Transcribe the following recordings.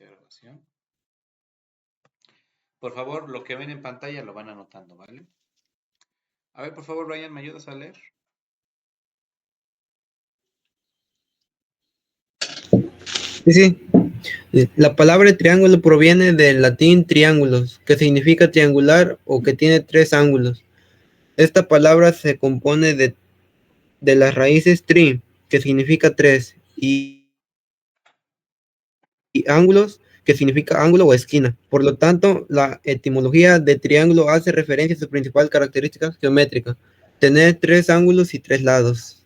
Inicia grabación. Por favor, lo que ven en pantalla lo van anotando, ¿vale? A ver, por favor, Ryan, ¿me ayudas a leer? Sí. La palabra triángulo proviene del latín triángulos, que significa triangular o que tiene tres ángulos. Esta palabra se compone de las raíces tri, que significa tres, y ángulos, que significa ángulo o esquina. Por lo tanto, la etimología de triángulo hace referencia a su principal característica geométrica: tener tres ángulos y tres lados.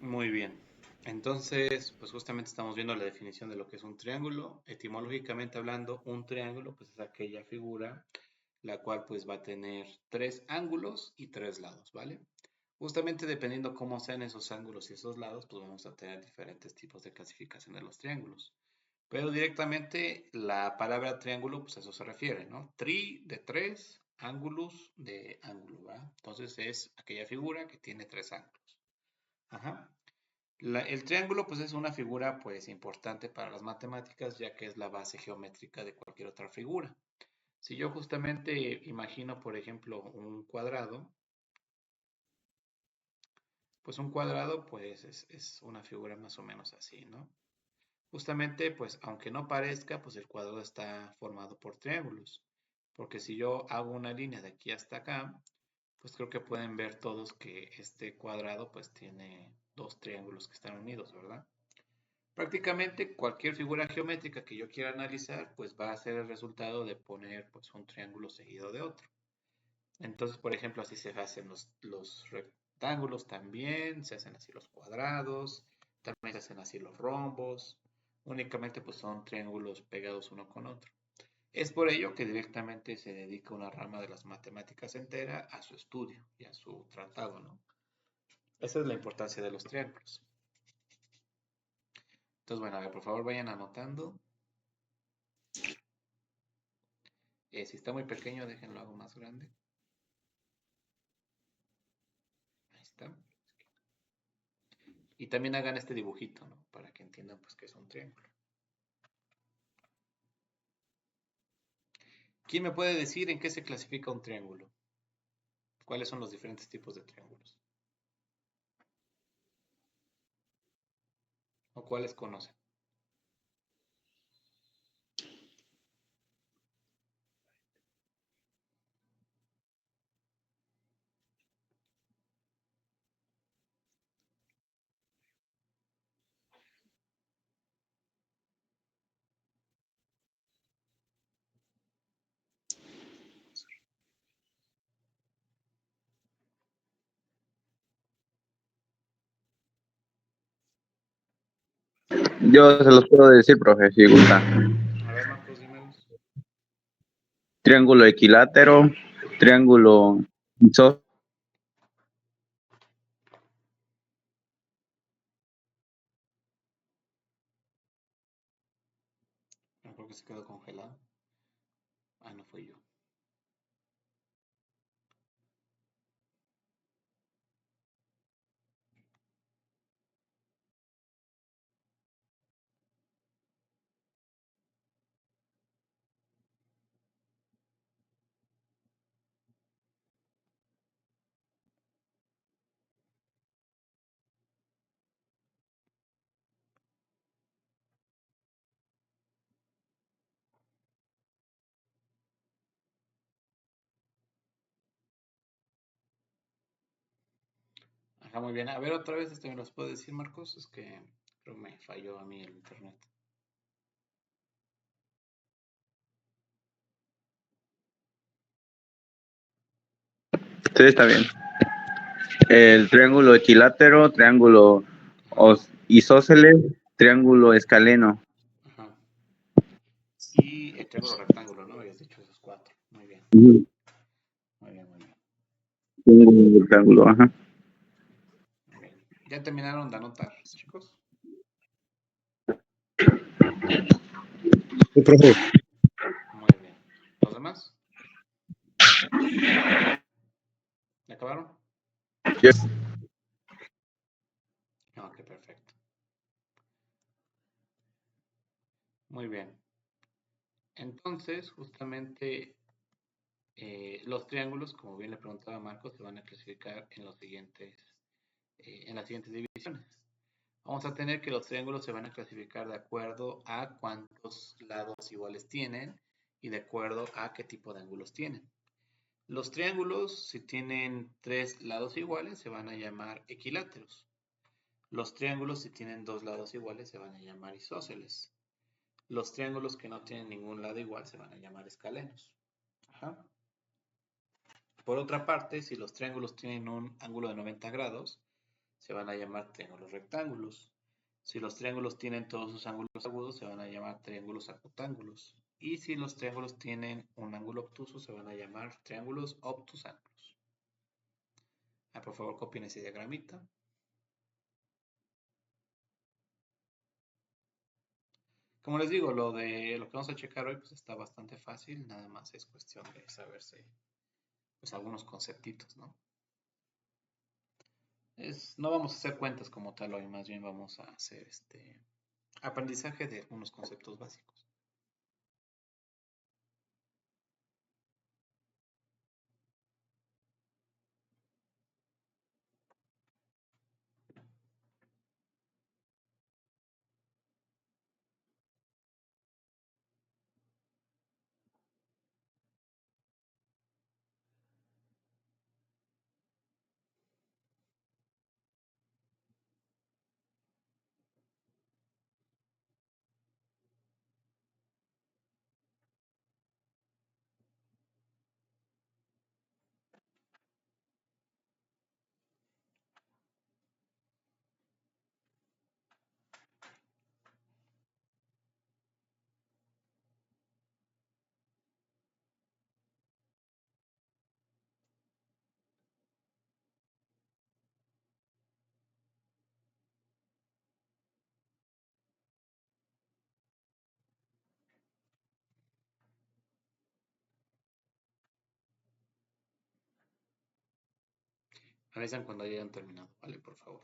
Muy bien. Entonces, pues justamente estamos viendo la definición de lo que es un triángulo. Etimológicamente hablando, un triángulo pues es aquella figura la cual pues va a tener tres ángulos y tres lados, ¿vale? Justamente dependiendo cómo sean esos ángulos y esos lados, pues vamos a tener diferentes tipos de clasificación de los triángulos. Pero directamente la palabra triángulo, pues a eso se refiere, ¿no? Tri de tres, ángulos de ángulo, ¿verdad? Entonces es aquella figura que tiene tres ángulos. Ajá. El triángulo, pues es una figura, pues importante para las matemáticas, ya que es la base geométrica de cualquier otra figura. Si yo justamente imagino, por ejemplo, un cuadrado, pues un cuadrado, pues es una figura más o menos así, ¿no? Justamente, pues aunque no parezca, pues el cuadrado está formado por triángulos. Porque si yo hago una línea de aquí hasta acá, pues creo que pueden ver todos que este cuadrado pues tiene dos triángulos que están unidos, ¿verdad? Prácticamente cualquier figura geométrica que yo quiera analizar, pues va a ser el resultado de poner pues un triángulo seguido de otro. Entonces, por ejemplo, así se hacen los rectángulos también, se hacen así los cuadrados, también se hacen así los rombos. Únicamente pues son triángulos pegados uno con otro. Es por ello que directamente se dedica una rama de las matemáticas entera a su estudio y a su tratado, ¿no? Esa es la importancia de los triángulos. Entonces, bueno, a ver, por favor vayan anotando. Si está muy pequeño, déjenlo algo más grande. Ahí está. Y también hagan este dibujito, ¿no? Para que entiendan pues que es un triángulo. ¿Quién me puede decir en qué se clasifica un triángulo? ¿Cuáles son los diferentes tipos de triángulos? ¿O cuáles conocen? Yo se los puedo decir, profe, si gusta. A ver, Marcos, dímelos. Triángulo equilátero, triángulo isósceles. Creo que se quedó congelado. Ah, no fui yo. Ajá, muy bien. A ver, otra vez, ¿me los puede decir, Marcos? Es que creo me falló a mí el internet. Sí, está bien. El triángulo equilátero, triángulo isósceles, triángulo escaleno. Ajá. Y el triángulo rectángulo, ¿no? Habías dicho esos cuatro. Muy bien. Ujú. Muy bien, muy bien. Triángulo rectángulo, ajá. Muy bien. ¿Ya terminaron de anotar, chicos? Sí, profe. Muy bien. ¿Los demás? ¿Ya acabaron? Yes. Ok, perfecto. Muy bien. Entonces, justamente los triángulos, como bien le preguntaba Marcos, se van a clasificar en las siguientes divisiones. Vamos a tener que los triángulos se van a clasificar de acuerdo a cuántos lados iguales tienen y de acuerdo a qué tipo de ángulos tienen. Los triángulos, si tienen 3 lados iguales, se van a llamar equiláteros. Los triángulos, si tienen 2 lados iguales, se van a llamar isósceles. Los triángulos que no tienen ningún lado igual se van a llamar escalenos. Ajá. Por otra parte, si los triángulos tienen un ángulo de 90 grados, se van a llamar triángulos rectángulos. Si los triángulos tienen todos sus ángulos agudos, se van a llamar triángulos acutángulos. Y si los triángulos tienen un ángulo obtuso, se van a llamar triángulos obtusángulos. Por favor, copien ese diagramita. Como les digo, lo que vamos a checar hoy pues está bastante fácil, nada más es cuestión de saberse pues algunos conceptitos, ¿no? No vamos a hacer cuentas como tal hoy, más bien vamos a hacer aprendizaje de algunos conceptos básicos. Avisan cuando hayan terminado, ¿vale? Por favor.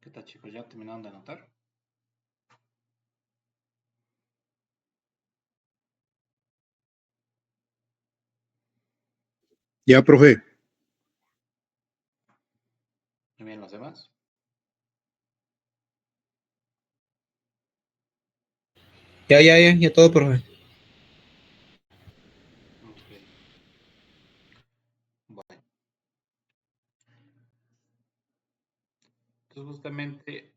¿Qué tal, chicos? ¿Ya terminaron de anotar? Ya, profe. Muy bien, ¿los demás? Ya todo, profe. Ok. Bueno, entonces justamente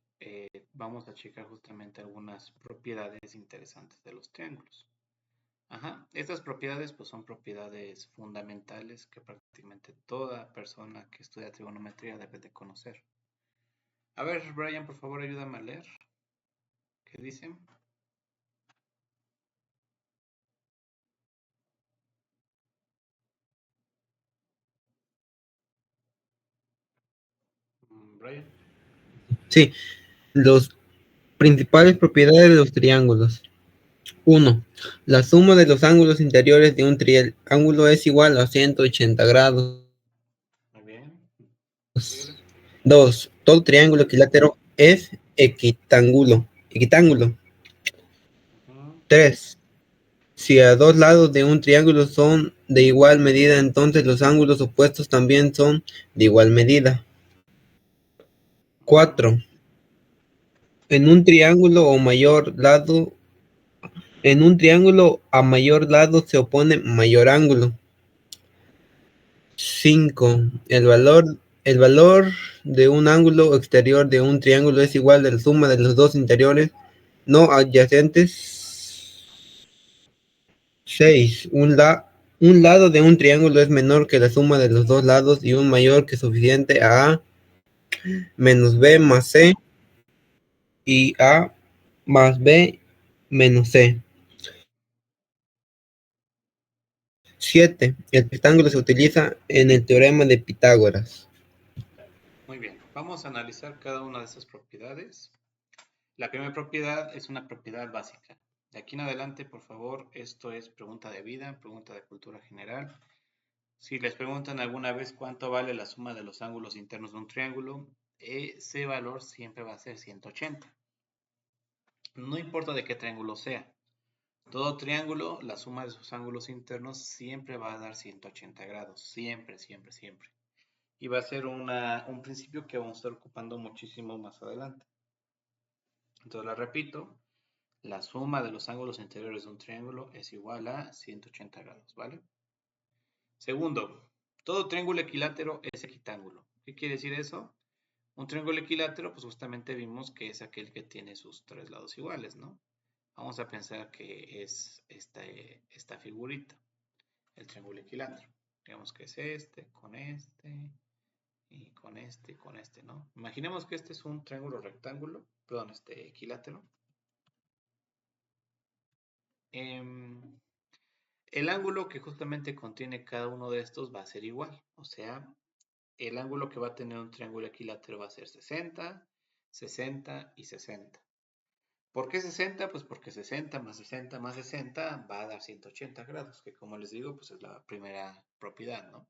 vamos a checar justamente algunas propiedades interesantes de los triángulos. Ajá, estas propiedades pues son propiedades fundamentales que prácticamente toda persona que estudia trigonometría debe de conocer. A ver, Brian, por favor, ayúdame a leer. ¿Qué dice? Brian. Sí, los principales propiedades de los triángulos. 1. La suma de los ángulos interiores de un triángulo es igual a 180 grados. Muy bien. Síguele. 2. Todo triángulo equilátero es equitángulo. Ujú. 3. Si a dos lados de un triángulo son de igual medida, entonces los ángulos opuestos también son de igual medida. 4. En un triángulo o mayor lado, en un triángulo a mayor lado se opone mayor ángulo. 5. El valor de un ángulo exterior de un triángulo es igual a la suma de los dos interiores no adyacentes. 6. Un lado de un triángulo es menor que la suma de los dos lados y un mayor que suficiente a menos b más c y a más b menos c. 7. El rectángulo se utiliza en el teorema de Pitágoras. Muy bien, vamos a analizar cada una de esas propiedades. La primera propiedad es una propiedad básica. De aquí en adelante, por favor, esto es pregunta de vida, pregunta de cultura general. Si les preguntan alguna vez cuánto vale la suma de los ángulos internos de un triángulo, ese valor siempre va a ser 180. No importa de qué triángulo sea. Todo triángulo, la suma de sus ángulos internos siempre va a dar 180 grados. Siempre, siempre, siempre. Y va a ser un principio que vamos a estar ocupando muchísimo más adelante. Entonces la repito, la suma de los ángulos interiores de un triángulo es igual a 180 grados, ¿vale? Segundo, todo triángulo equilátero es equitángulo. ¿Qué quiere decir eso? Un triángulo equilátero, pues justamente vimos que es aquel que tiene sus tres lados iguales, ¿no? Vamos a pensar que es esta figurita, el triángulo equilátero. Digamos que es este, y con este, y con este, ¿no? Imaginemos que este es un triángulo rectángulo, perdón, este equilátero. Em, el ángulo que justamente contiene cada uno de estos va a ser igual, o sea, el ángulo que va a tener un triángulo equilátero va a ser 60, 60 y 60. ¿Por qué 60? Pues porque 60 más 60 más 60 va a dar 180 grados, que como les digo, pues es la primera propiedad, ¿no?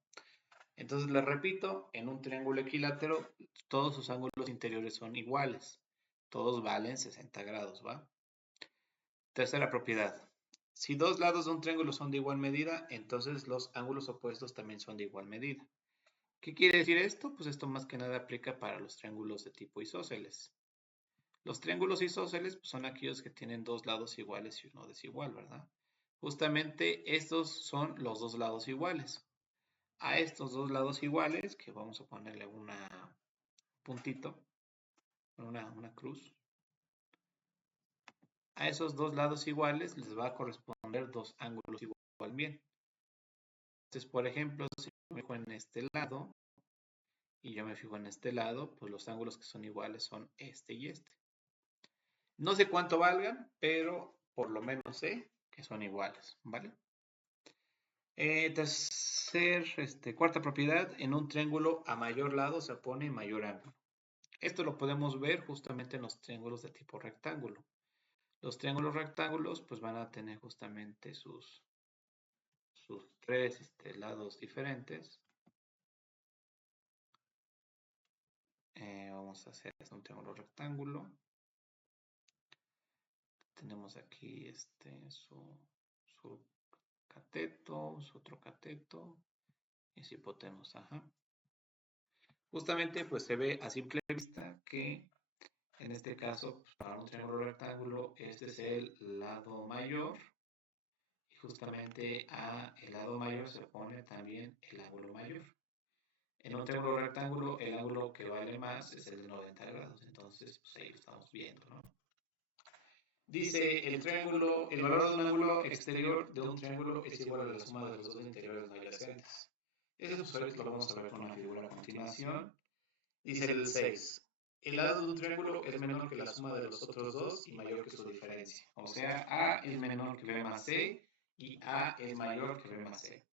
Entonces les repito, en un triángulo equilátero todos sus ángulos interiores son iguales, todos valen 60 grados, ¿va? Tercera propiedad. Si dos lados de un triángulo son de igual medida, entonces los ángulos opuestos también son de igual medida. ¿Qué quiere decir esto? Pues esto más que nada aplica para los triángulos de tipo isósceles. Los triángulos isósceles pues, son aquellos que tienen dos lados iguales y uno desigual, ¿verdad? Justamente estos son los dos lados iguales. A estos dos lados iguales, que vamos a ponerle una puntito, una cruz, a esos dos lados iguales les va a corresponder dos ángulos igual bien. Entonces, por ejemplo, si yo me fijo en este lado y yo me fijo en este lado, pues los ángulos que son iguales son este y este. No sé cuánto valgan, pero por lo menos sé que son iguales, ¿vale? Cuarta propiedad, en un triángulo a mayor lado se opone mayor ángulo. Esto lo podemos ver justamente en los triángulos de tipo rectángulo. Los triángulos rectángulos pues van a tener justamente sus tres lados diferentes. Vamos a hacer un triángulo rectángulo. Tenemos aquí su cateto, su otro cateto y su hipotenusa. Ajá. Justamente pues se ve a simple vista que en este caso, pues, para un triángulo rectángulo, este es el lado mayor y justamente a el lado mayor se pone también el ángulo mayor. En un triángulo rectángulo, el ángulo que vale más es el de 90 grados, entonces pues ahí lo estamos viendo, ¿no? Dice el triángulo, el valor de un ángulo exterior de un triángulo es igual a la suma de los dos interiores no adyacentes. Eso pues ahorita lo vamos a ver con una figura a continuación. Dice el 6. El lado de un triángulo es menor que la suma de los otros dos y mayor que su diferencia. O sea, A es menor que B más C y A es mayor que B más C.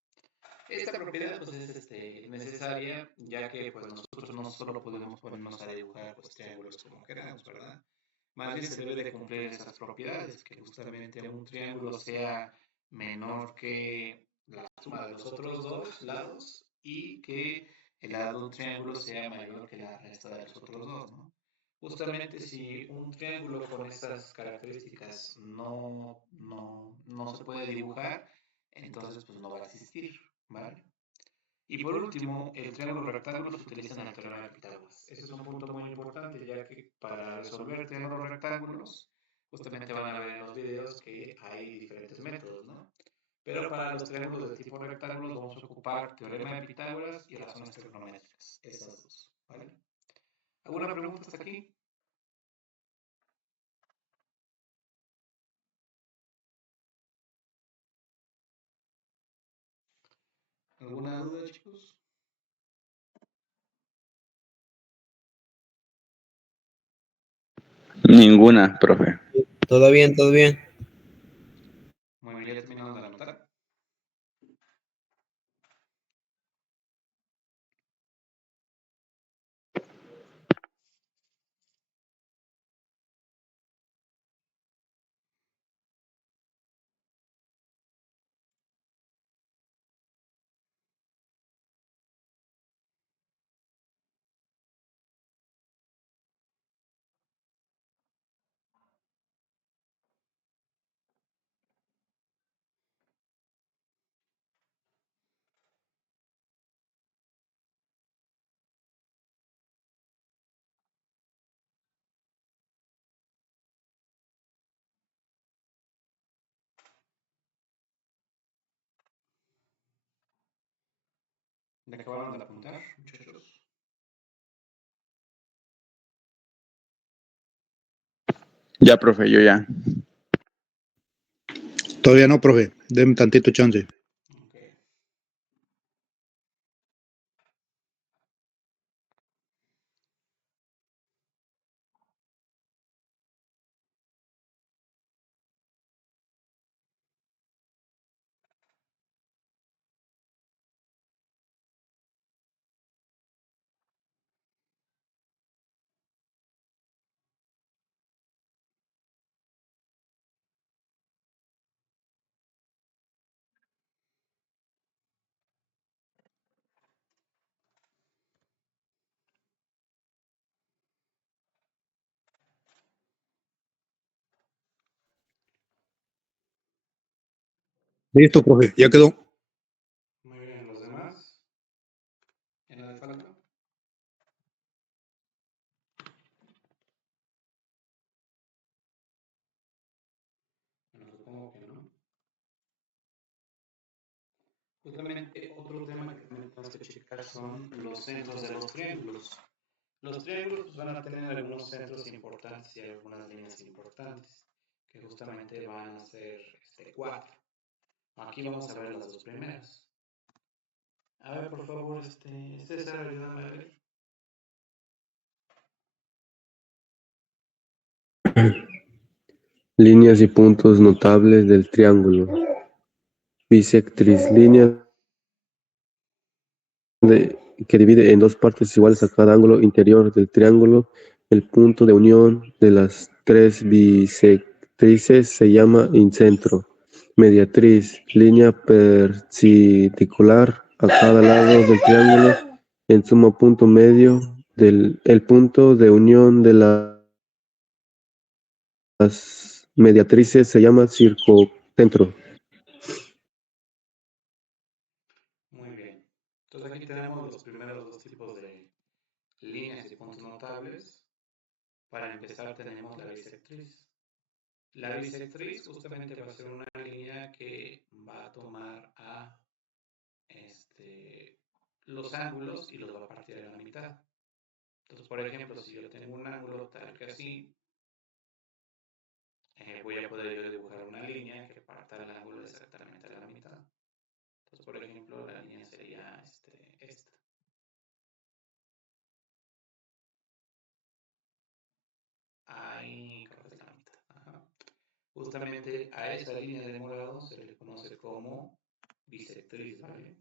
Esta propiedad pues es necesaria, ya que pues nosotros no solo podemos ponernos a dibujar pues, triángulos como queramos, ¿verdad? Más bien se debe de cumplir estas propiedades, que justamente un triángulo sea menor que la suma de los otros dos lados y que el lado de un triángulo sea mayor que la resta de los otros dos, ¿no? Justamente si un triángulo con estas características no se puede dibujar, entonces pues no va a existir, ¿vale? Y por último, el triángulo rectángulo se utiliza en el teorema de Pitágoras. Ese es un punto muy importante, ya que para resolver triángulos rectángulos, justamente van a ver en los videos que hay diferentes métodos, ¿no? Pero para los triángulos de tipo rectángulos vamos a ocupar teorema de Pitágoras y razones trigonométricas, esas dos, ¿vale? ¿Alguna pregunta hasta aquí? ¿Alguna duda, chicos? Ninguna, profe. Todo bien, todo bien. Muy bien, ya terminamos de anotar. ¿Le acabaron de apuntar, muchachos? Ya, profe, yo ya. Todavía no, profe. Deme tantito chance. Okay. Listo, profe. Ya quedó. Muy bien, ¿los demás? ¿Ya no le falta? Bueno, supongo que no. Justamente otro tema que también tenemos que checar son los centros de los triángulos. Los triángulos pues, van a tener algunos centros importantes y algunas líneas importantes, que justamente van a ser cuatro. Aquí vamos a ver las dos primeras. A ver, por favor, César, ayúdame a ver. Líneas y puntos notables del triángulo bisectriz: línea que divide en dos partes iguales a cada ángulo interior del triángulo. El punto de unión de las tres bisectrices se llama incentro. Mediatriz: línea perpendicular a cada lado del triángulo. En suma punto medio el punto de unión de las mediatrices se llama circuncentro. Muy bien. Entonces aquí tenemos los primeros dos tipos puntos notables. Para empezar tenemos la bisectriz. La bisectriz justamente va a ser una línea que va a tomar a los ángulos y los va a partir a la mitad. Entonces, por ejemplo, si yo tengo un ángulo tal que así, voy a poder yo dibujar una línea que parta el ángulo exactamente a la mitad. Entonces, por ejemplo, la línea sería esta. Ahí corta la mitad. Ajá. Justamente a esa línea de morado se le conoce como bisectriz, ¿vale?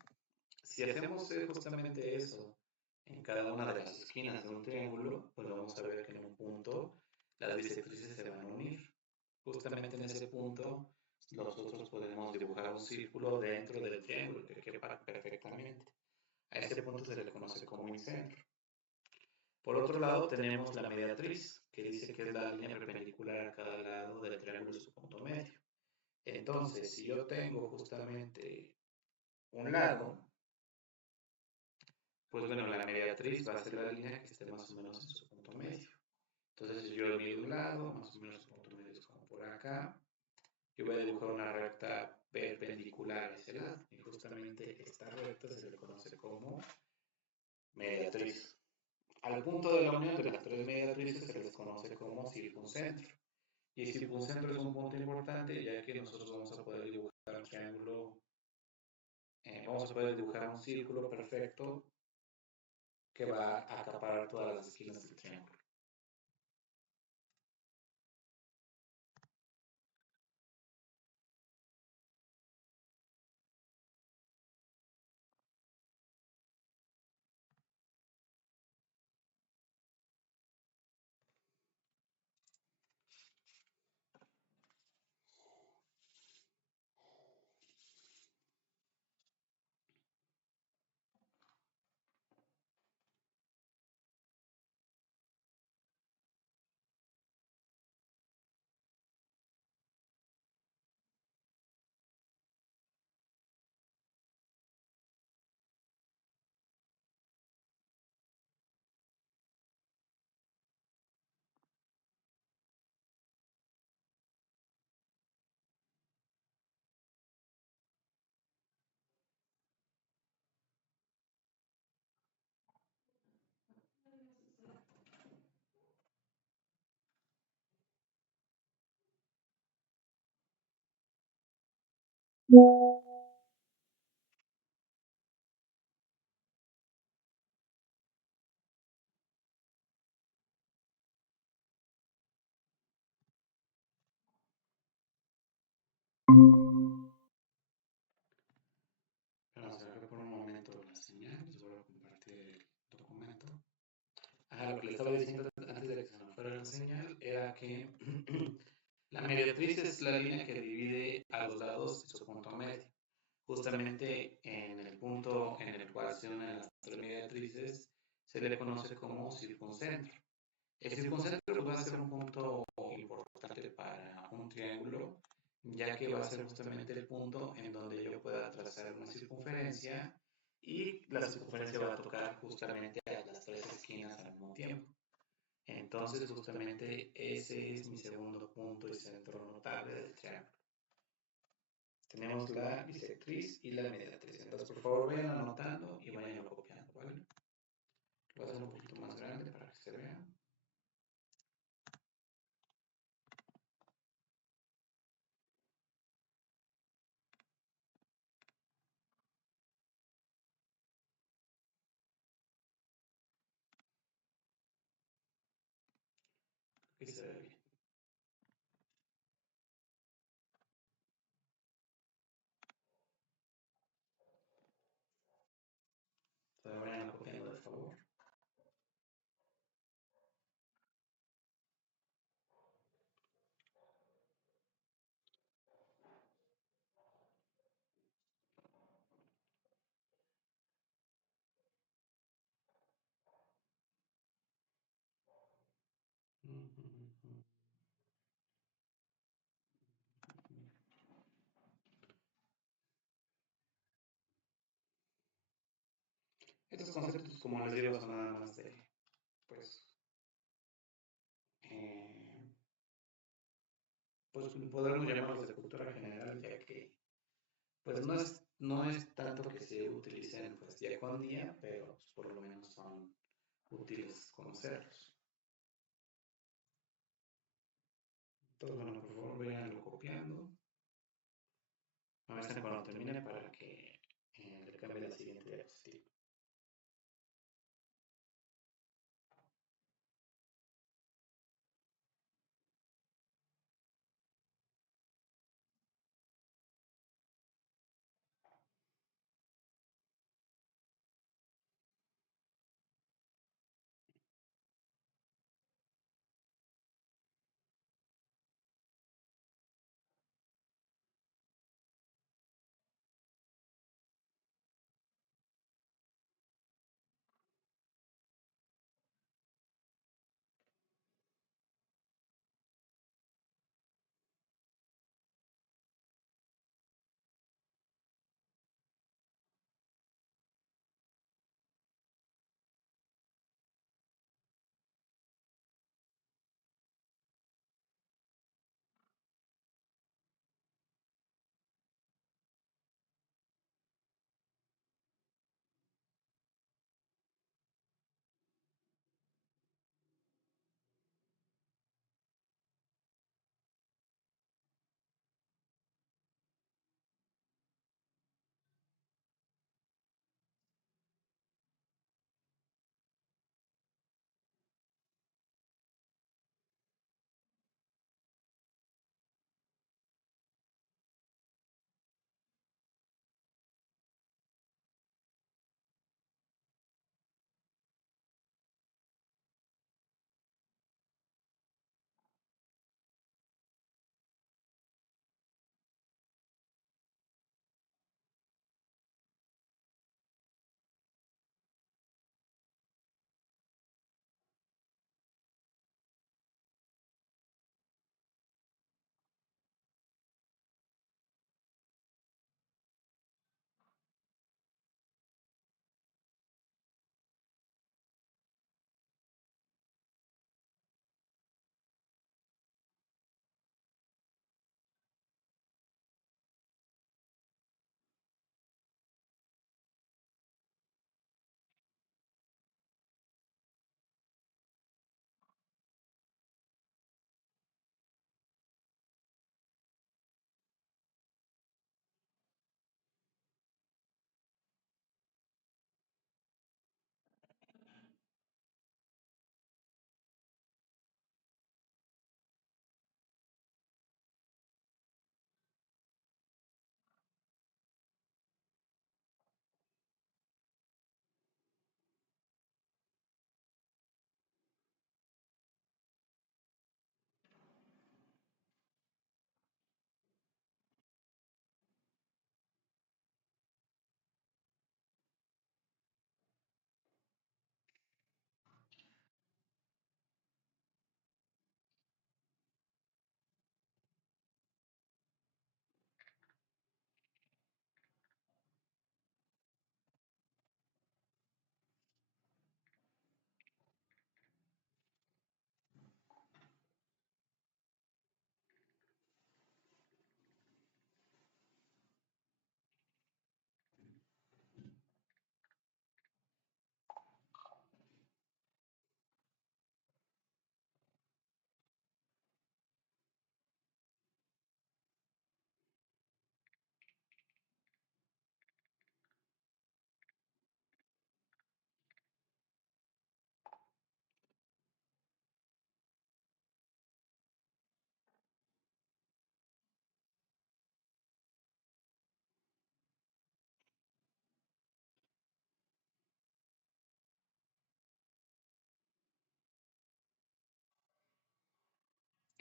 Si hacemos justamente eso en cada una de las esquinas de un triángulo, pues vamos a ver que en un punto las bisectrices se van a unir. Justamente en ese punto nosotros podemos dibujar un círculo dentro del triángulo que quepa perfectamente. A ese punto se le conoce como incentro. Por otro lado tenemos la mediatriz, que dice que es la línea perpendicular a cada lado del triángulo y su punto medio. Entonces, si yo tengo justamente un lado, pues bueno, la mediatriz va a ser la línea que esté más o menos en su punto medio. Entonces, si yo mido un lado, más o menos su punto medio es como por acá, yo voy a dibujar una recta perpendicular a ese lado. Y justamente esta recta se le conoce como mediatriz. Al punto de la unión de las tres mediatrices se les conoce como circuncentro. Y el circuncentro es un punto importante, ya que nosotros vamos a poder dibujar un triángulo, vamos a poder dibujar un círculo perfecto que va a acaparar todas las esquinas del triángulo. Vamos a ver por un momento la señal, les voy a compartir el documento. Lo que les estaba diciendo antes de que se me fuera la señal era que la mediatriz es la línea que divide a los lados de su punto medio. Justamente en el punto en el cual se unen las tres mediatrices se le conoce como circuncentro. El circuncentro va a ser un punto importante para un triángulo, ya que va a ser justamente el punto en donde yo pueda trazar una circunferencia y la circunferencia va a tocar justamente a las tres esquinas al mismo tiempo. Entonces, justamente ese es mi segundo punto y centro notable del triángulo. Tenemos la bisectriz y la mediatriz. Entonces, por favor, vayan anotando y vayan copiando, ¿vale? Lo voy a hacer un poquito más grande para que se vea. Aquí se ve bien. Entonces, vayan copiando, de favor. Estos conceptos, como les digo, son nada más de, pues, podremos llamarlos de cultura general, ya que pues no es tanto que se utilicen pues día con día, pero pues, por lo menos son útiles conocerlos. Entonces, bueno, por favor, vayanlo copiando. Avisen cuando termine para que le cambie la siguiente diapositiva.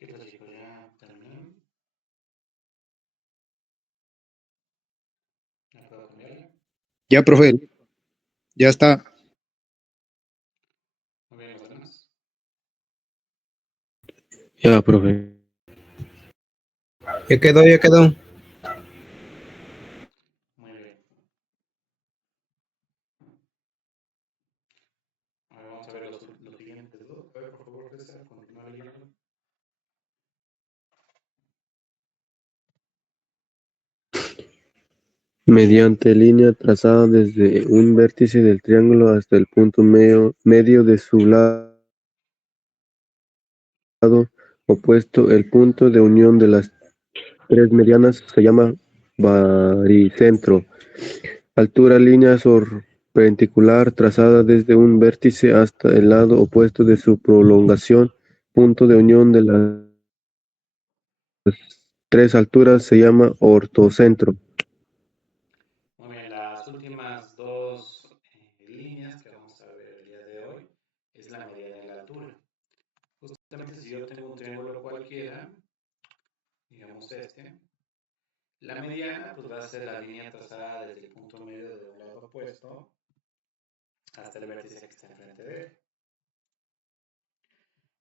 ¿Qué tal, chicos? ¿Ya terminaron? ¿Ya puedo cambiarle? Ya, profe, ya está. Muy bien, los demás. Ya, profe. Ya quedó, ya quedó. Muy bien. Ahora vamos a ver los siguientes dos. A ver, por favor, César, continúa leyendo. mediante línea trazada desde un vértice del triángulo hasta el punto medio de su lado opuesto. El punto de unión de las tres medianas se llama baricentro. Altura línea perpendicular trazada desde un vértice hasta el lado opuesto de su prolongación. Punto de unión de las tres alturas se llama ortocentro. Muy bien, las últimas dos líneas que vamos a ver el día de hoy es la mediana y la altura. Justamente si yo tengo un triángulo cualquiera, digamos este, la mediana pues va a ser la línea trazada desde el punto medio de un lado opuesto hasta el vértice que está enfrente de él.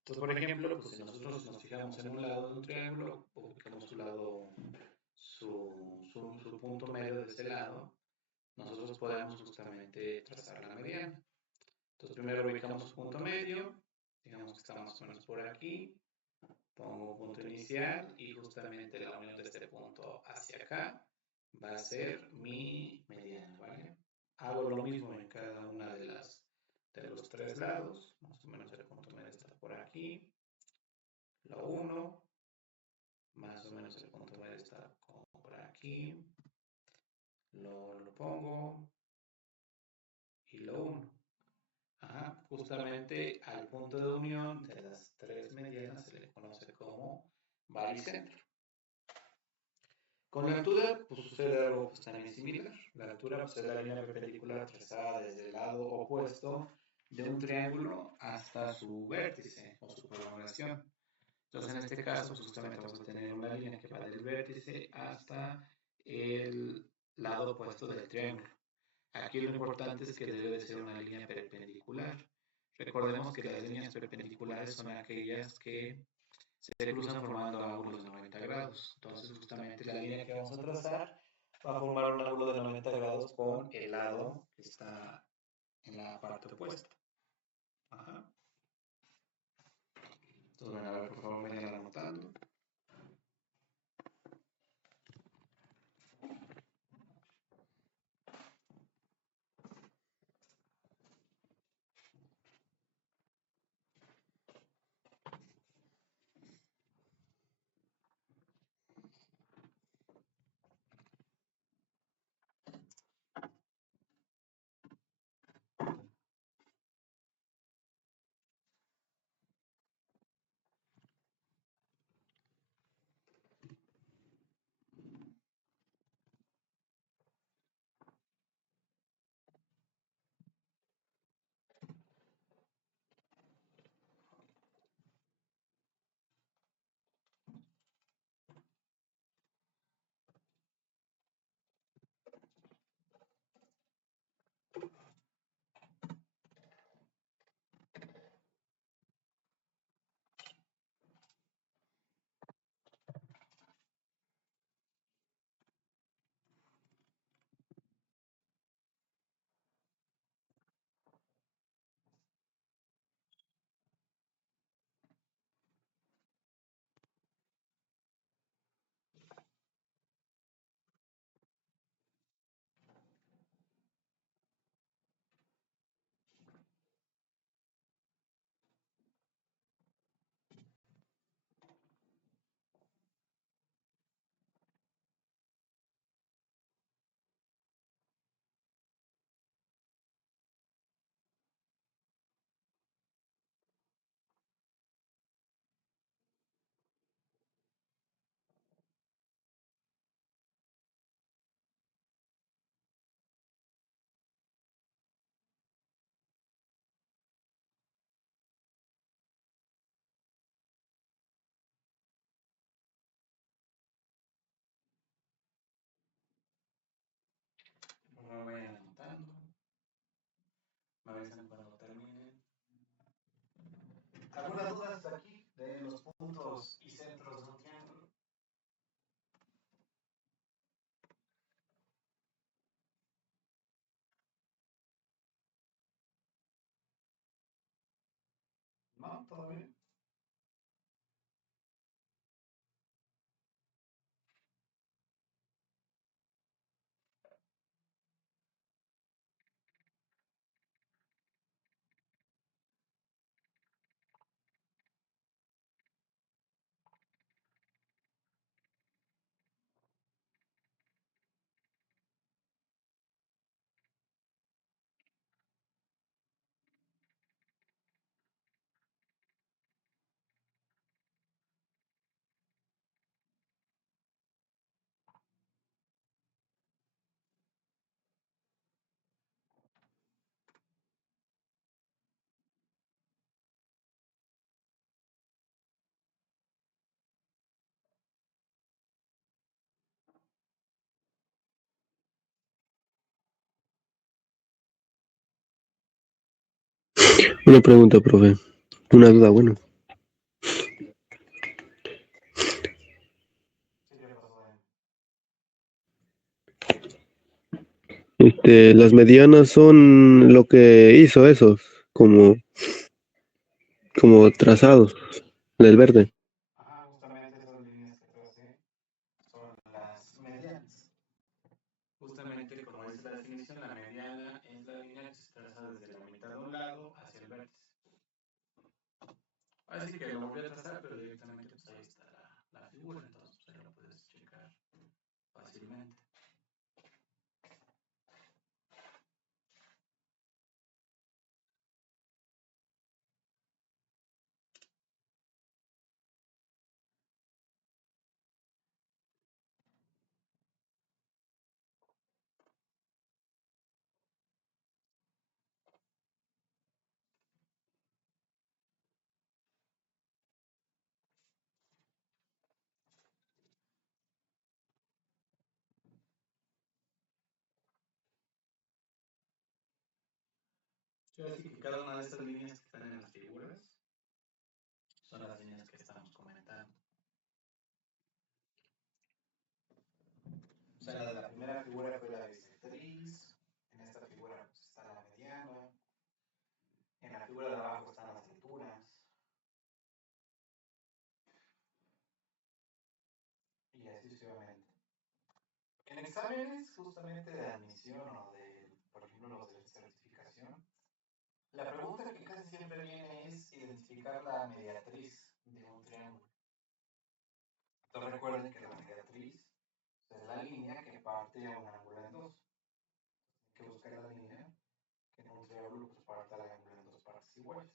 Entonces, por ejemplo, pues si nosotros nos fijamos en un lado de un triángulo, ubicamos su lado, su punto medio de ese lado, nosotros podemos justamente trazar la mediana. Entonces, primero ubicamos su punto medio, digamos que está más o menos por aquí, pongo un punto inicial y justamente la unión de este punto hacia acá va a ser mi mediana, ¿vale? Hago lo mismo en cada una de los tres lados, más o menos el punto medio está por aquí, lo uno, más o menos el punto medio está como por aquí, lo pongo y lo uno. Ajá, justamente al punto de unión de las tres medianas se le conoce como baricentro. Con la altura, pues sucede algo pues, también similar. La altura pues, es la línea perpendicular trazada desde el lado opuesto de un triángulo hasta su vértice o su prolongación. Entonces, en este caso, pues, justamente vamos a tener una línea que va del vértice hasta el lado opuesto del triángulo. Aquí lo importante es que debe de ser una línea perpendicular. Recordemos que las líneas perpendiculares son aquellas que se cruzan formando ángulos de 90 grados. Entonces, justamente la línea que vamos a trazar va a formar un ángulo de 90 grados con el lado que está en la parte opuesta. Ajá. Entonces, bueno, a ver, por favor, vayan anotando. Por favor, vayan anotando. Me avisan cuando terminen. ¿Alguna duda hasta aquí de los puntos y centros de un triángulo? ¿No? ¿Todo bien? Una pregunta, profe. Una duda, bueno. Sí, ¿qué pasó ahí? Las medianas son lo que hizo esos, como trazados del verde. Ajá, justamente esas líneas que tracé son las medianas. Justamente como dice la definición, la mediana es la línea que se traza desde la mitad de un lado hacia el vértice. Así que lo volví a trazar, pero directamente pues ahí está la figura, entonces pues, ahí lo puedes checar fácilmente. Quiero decir que cada una de estas líneas que están en las figuras son las líneas que estamos comentando. O sea, la primera figura fue la bisectriz, en esta figura pues, está la mediana, en la figura de abajo están las alturas, y así sucesivamente. En exámenes justamente de admisión o de, por ejemplo, los de certificación, la pregunta que casi siempre viene es identificar la mediatriz de un triángulo. Entonces recuerden que la mediatriz es la línea que parte a un ángulo en dos. Hay que buscar la línea que en un triángulo pues, parte al ángulo en dos partes iguales.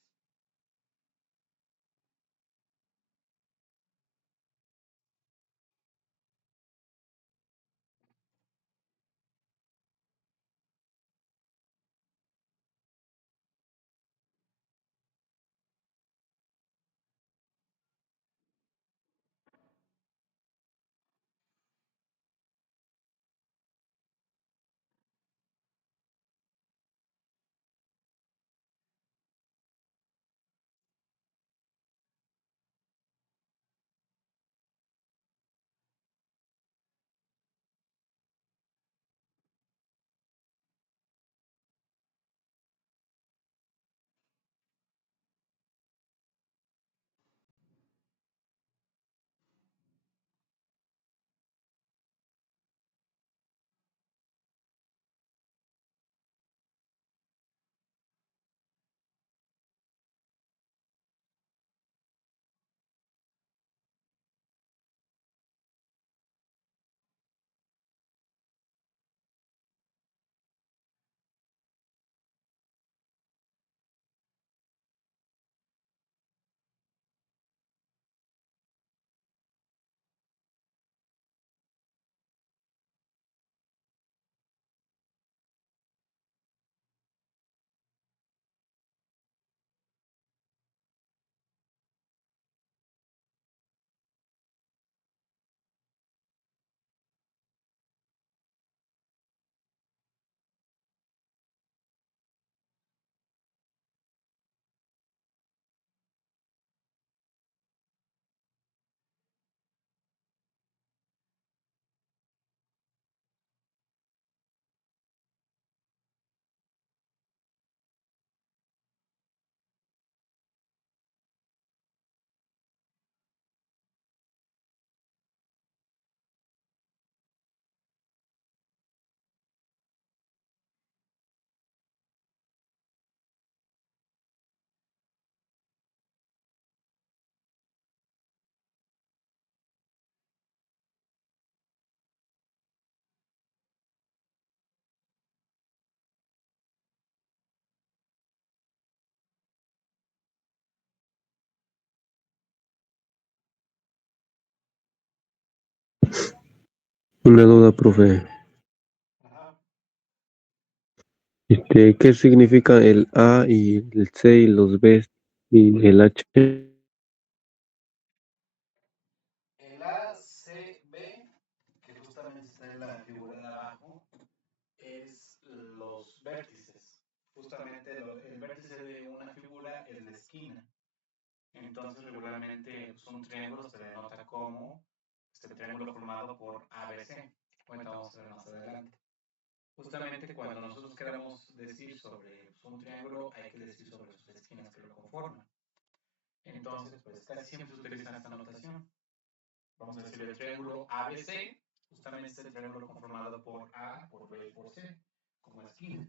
Una duda, profe. Ajá. ¿Qué significa el A y el C y los B y el H? El ACB, que justamente está en la figura de abajo, es los vértices. Justamente el vértice de una Entonces, regularmente, pues, un triángulo se denota como este triángulo formado por ABC. Ahorita vamos a ver más adelante. Justamente cuando nosotros queramos decir sobre pues, un triángulo, hay que decir sobre sus esquinas que lo conforman. Entonces, pues casi siempre se utiliza esta notación. Vamos a decir el triángulo ABC, justamente este triángulo conformado por A, por B y por C, como esquina.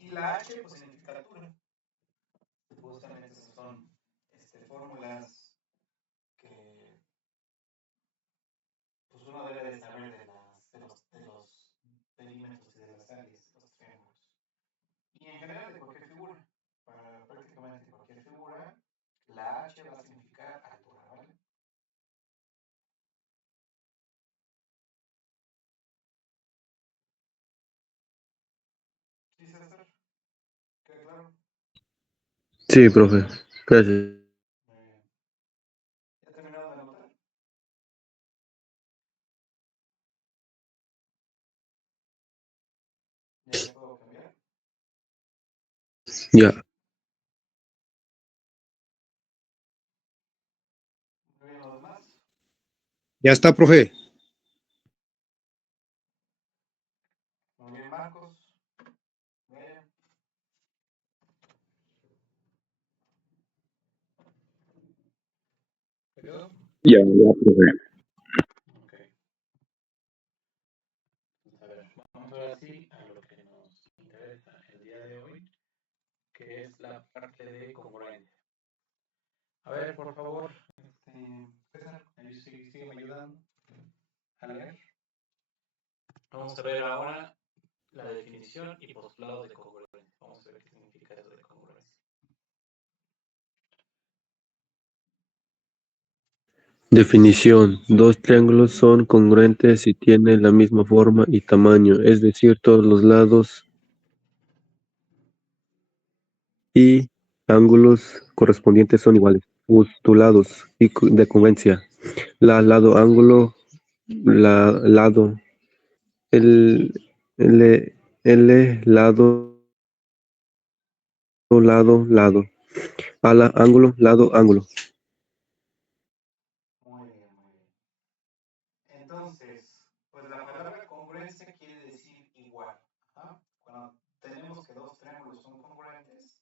Y la H, pues significa altura. Justamente esas son fórmulas que pues, uno debe de saber de los perímetros y de las áreas de los triángulos. Y en general de cualquier figura, para prácticamente cualquier figura, la H va a significar altura, ¿vale? ¿Sí, César? ¿Queda claro? Sí, profe. Gracias. Muy bien. ¿Ya terminado de anotar? ¿Ya le puedo cambiar? Ya. Muy bien, ¿los demás? Ya está, profe. Muy bien, Marcos. Bien. ¿Se quedó? Ya, profe. Ok. Pues, a ver, vamos ahora sí a lo que nos interesa el día de hoy, que es la parte de congruente. A ver, por favor, César, ahí sígueme ayudando a leer. Vamos a ver ahora la definición y postulado de congruencia. Vamos a ver qué significa eso de congruencia. Definición. Dos triángulos son congruentes si tienen la misma forma y tamaño, es decir, todos los lados y ángulos correspondientes son iguales. Postulados y de congruencia. Lado, ángulo, lado, el, lado, lado. Ala, ángulo, lado, ángulo. Muy bien, muy bien. Entonces, pues la palabra congruencia quiere decir igual. Ajá. Cuando tenemos que dos triángulos son congruentes,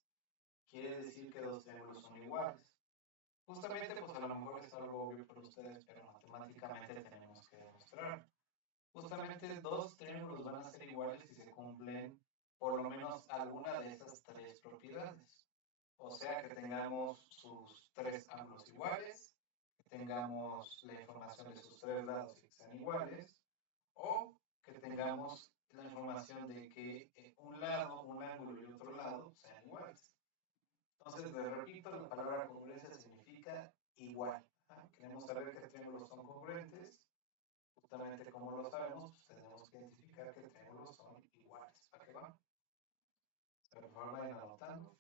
quiere decir que dos triángulos son iguales. Justamente, pues a lo mejor es algo obvio para ustedes, pero matemáticamente tenemos que demostrar. Justamente dos triángulos van a ser iguales si se cumplen por lo menos alguna de esas tres propiedades. O sea, que tengamos sus tres ángulos iguales, que tengamos la información de sus tres lados y que sean iguales, o que tengamos la información de que un lado, un ángulo y otro lado sean iguales. Entonces, les repito, la palabra congruencia significa igual. ¿Ah? Queremos saber qué triángulos son congruentes. Justamente como lo sabemos, pues tenemos que identificar qué triángulos son iguales. ¿Para qué va? Pero por favor vayan anotando.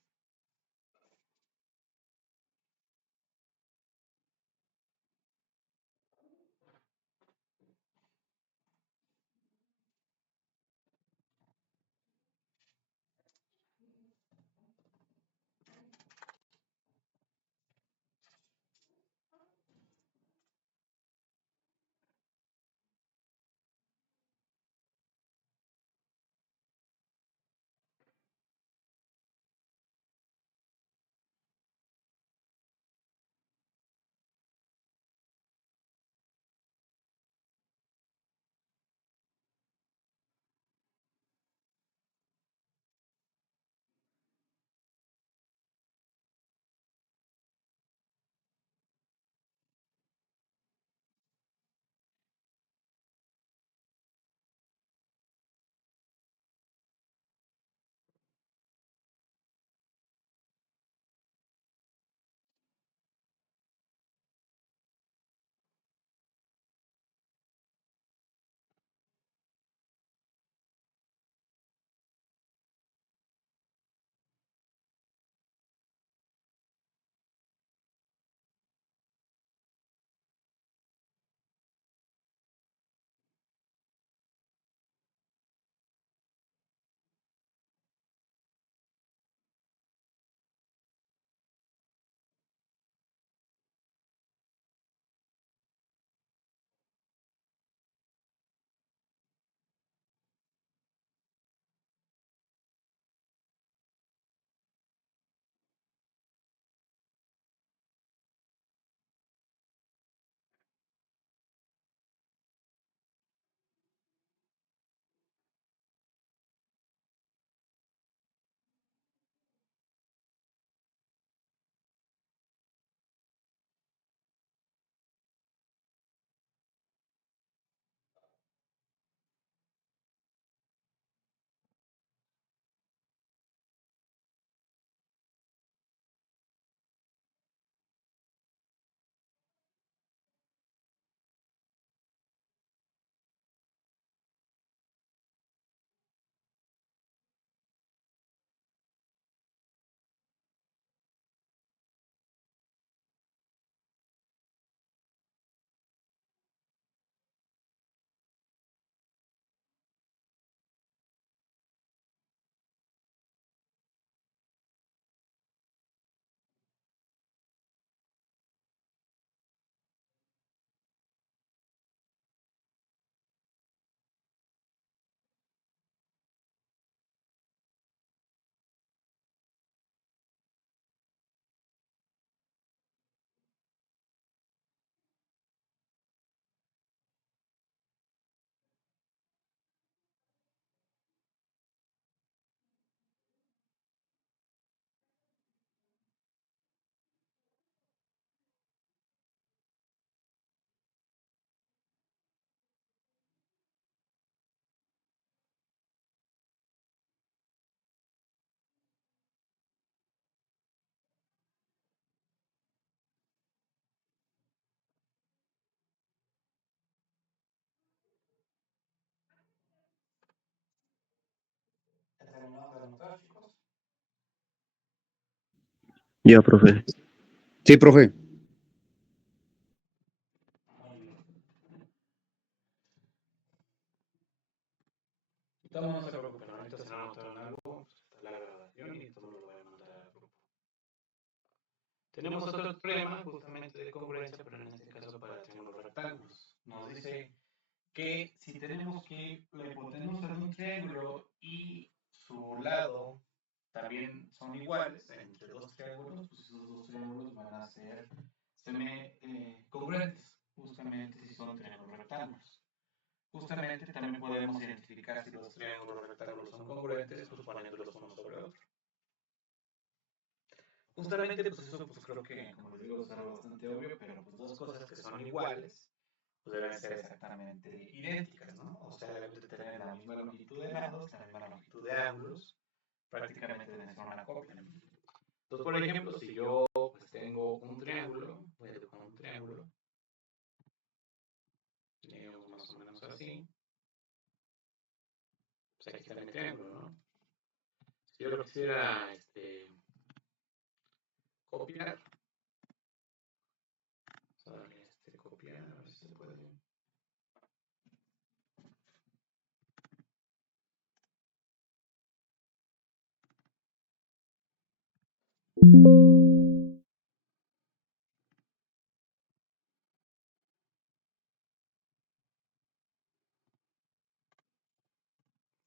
Ya, profe. Sí, profe. Todos no se preocupen, ahorita se anotaron algo, pues está la grabación y todo lo voy a mandar al grupo. Tenemos otro problema justamente de congruencia, pero en este caso para triángulos rectángulos. Nos dice que si tenemos que la hipotenusa de un triángulo y su lado también son iguales entre dos triángulos, pues esos dos triángulos van a ser congruentes, justamente si son triángulos rectángulos. Justamente también podemos identificar si los triángulos rectángulos son congruentes, pues poniéndolos uno sobre otro. Justamente, pues eso, pues creo que, como les digo, es algo bastante obvio, pero pues dos cosas que son iguales, pues deben ser exactamente idénticas, ¿no? O sea, deben de tener la misma longitud de lados, la misma longitud de ángulos, prácticamente deben ser una copia. Entonces, por ejemplo, si yo pues, tengo un triángulo, voy a dibujar un triángulo, digamos más o menos así, pues aquí está mi triángulo, ¿no? Si yo lo quisiera copiar, vamos a darle copiar, a ver si se puede.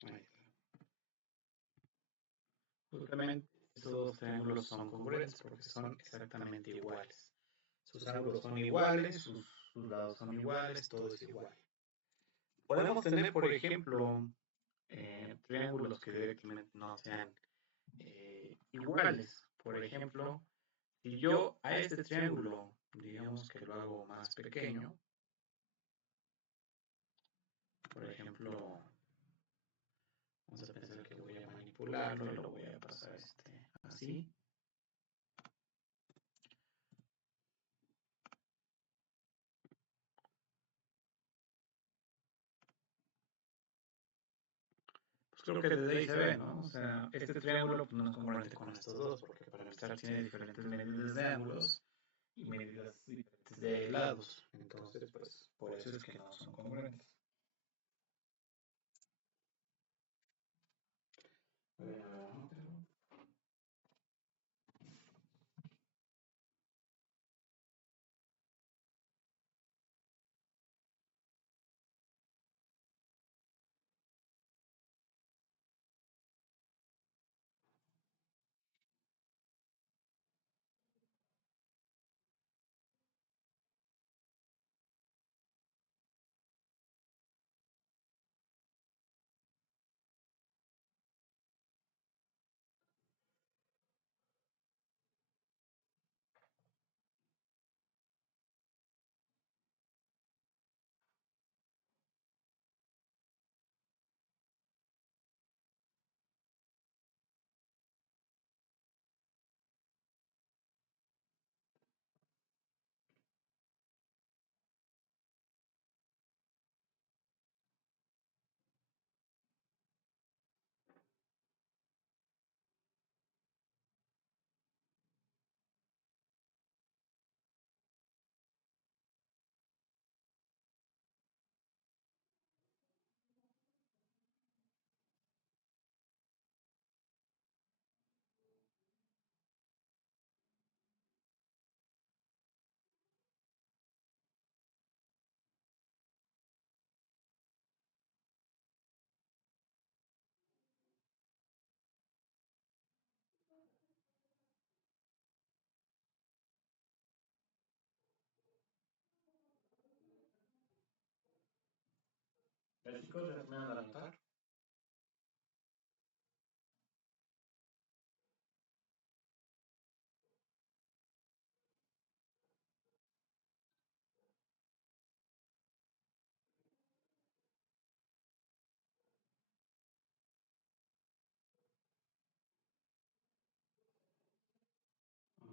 Ahí está. Justamente estos dos triángulos son congruentes porque son exactamente iguales. Sus ángulos son iguales, sus lados son iguales, todo es igual. Podemos tener, por ejemplo, triángulos que directamente no sean iguales. Por ejemplo, si yo a este triángulo, digamos que lo hago más pequeño, por ejemplo, vamos a pensar que voy a manipularlo y lo voy a pasar así. Pues creo que desde ahí se ve, ¿no? O sea, este triángulo pues, no es congruente con estos dos, porque para empezar tiene diferentes medidas de ángulos y medidas diferentes de lados. Entonces, pues, por eso es que no son congruentes. A ver, anótelo. ¿Ya chicos ya me van a anotar?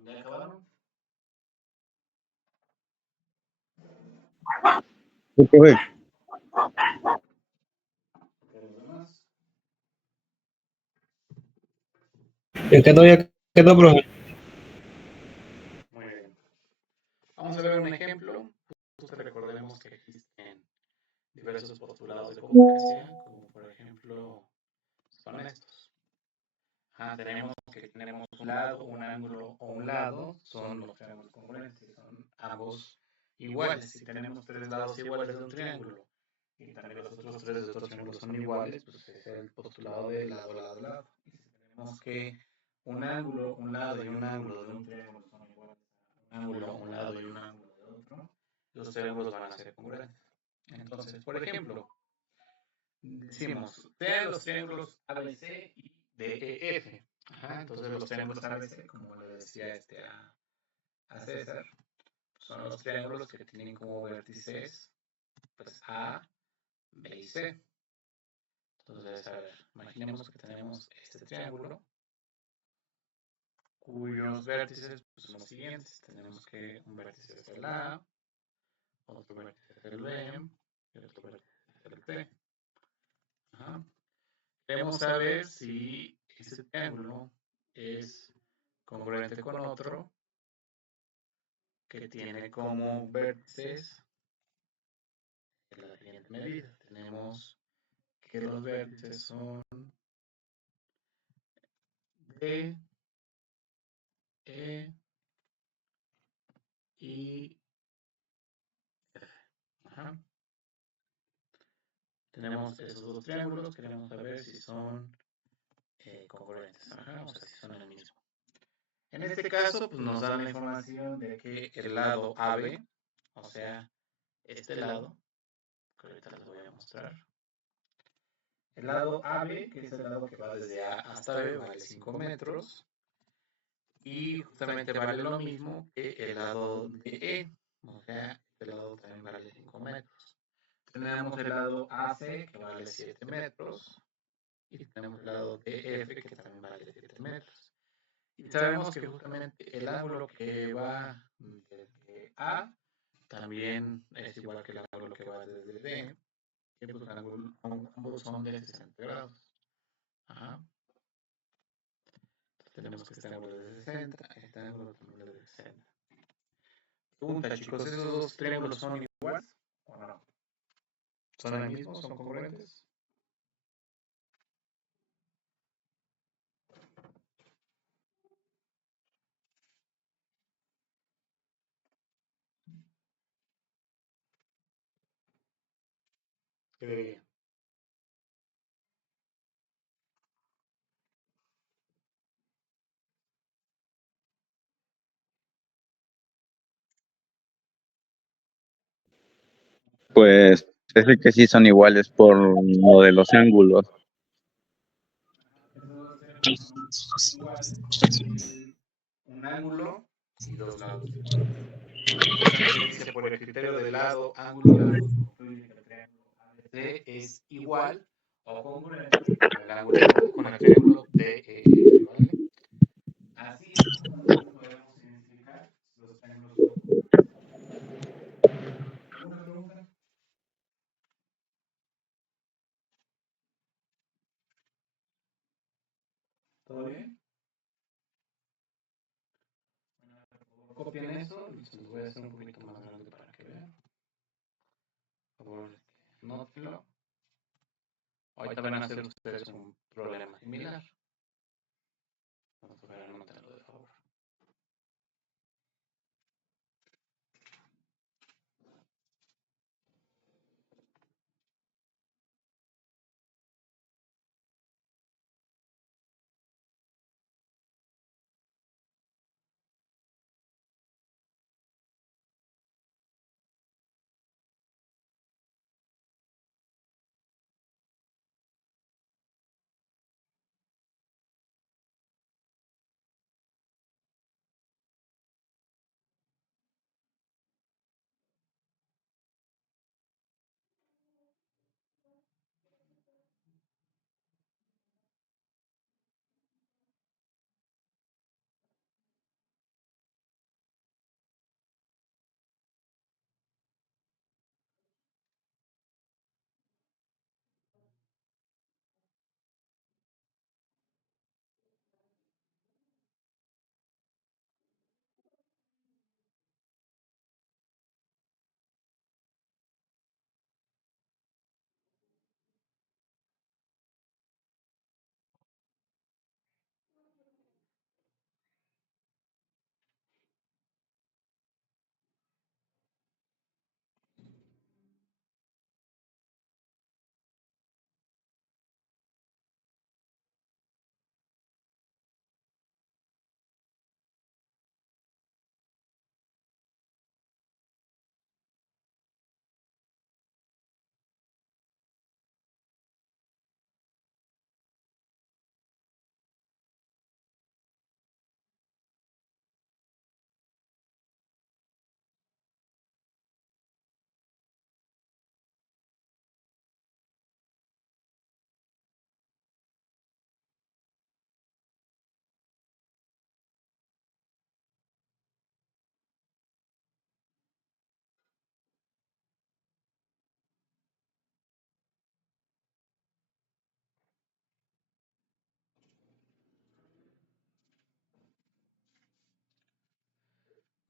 ¿Ya acabaron? Sí, profe. ¿Qué los demás? Ya quedó, profe. Vamos a ver un ejemplo. Justo recordemos que existen diversos postulados de congruencia, como por ejemplo son estos. Tenemos que tenemos un lado, un ángulo o un lado, son los triángulos congruentes, son ambos iguales. Si tenemos tres lados iguales de un triángulo y también los otros tres de otros triángulos son iguales, pues es el postulado de lado, lado, lado. Y si tenemos que un ángulo, un lado y un ángulo de un triángulo son iguales a un ángulo, un lado y un ángulo de otro, los triángulos van a ser congruentes. Entonces, por ejemplo, decimos, sean los triángulos ABC y DEF. Entonces los triángulos ABC, como le decía a César, son los triángulos que tienen como vértices pues A, B y C. Entonces, a ver, imaginemos que tenemos este triángulo cuyos vértices pues, son los siguientes. Tenemos que un vértice es el A, otro vértice es el B y otro vértice es el C. Queremos saber si ese triángulo es congruente con otro que tiene como vértices en la siguiente medida. Tenemos que los vértices son D, E y F. Tenemos esos dos triángulos, queremos saber si son congruentes, o sea, si son el mismo. En este caso, pues nos da la información de que el lado AB, o sea, este lado, que ahorita les voy a mostrar, el lado AB, que es el lado que va desde A hasta B, vale 5 metros. Y justamente vale lo mismo que el lado de E. O sea, este lado también vale 5 metros. Tenemos el lado AC, que vale 7 metros. Y tenemos el lado DF, que también vale 7 metros. Y sabemos que justamente el ángulo que va desde A también es igual que el ángulo que va desde D. Que pues ambos son de 60 grados. Tenemos que este ángulo de 60, este ángulo también es de 60. Pregunta, chicos, ¿esos dos triángulos son iguales o no? ¿Son el mismo? ¿Son congruentes? ¿Qué diría? Pues es el que sí son iguales por lo de los ángulos. Esos dos triángulos son iguales porque tienen un ángulo y dos lados iguales. Justamente dice por el criterio de lado, ángulo, lado, se concluye que el triángulo ABC es igual o congruente con el ángulo, con el triángulo DEF, ¿vale? Así es como nosotros podemos identificar si los triángulos son congruentes. ¿Alguna pregunta? ¿Todo bien? Bueno, copien eso y se los voy a hacer un poquito más grande para que vean. Por favor, anótenlo. Ahorita van a hacer ustedes un problema similar. Vamos a ver, anótenlo de favor.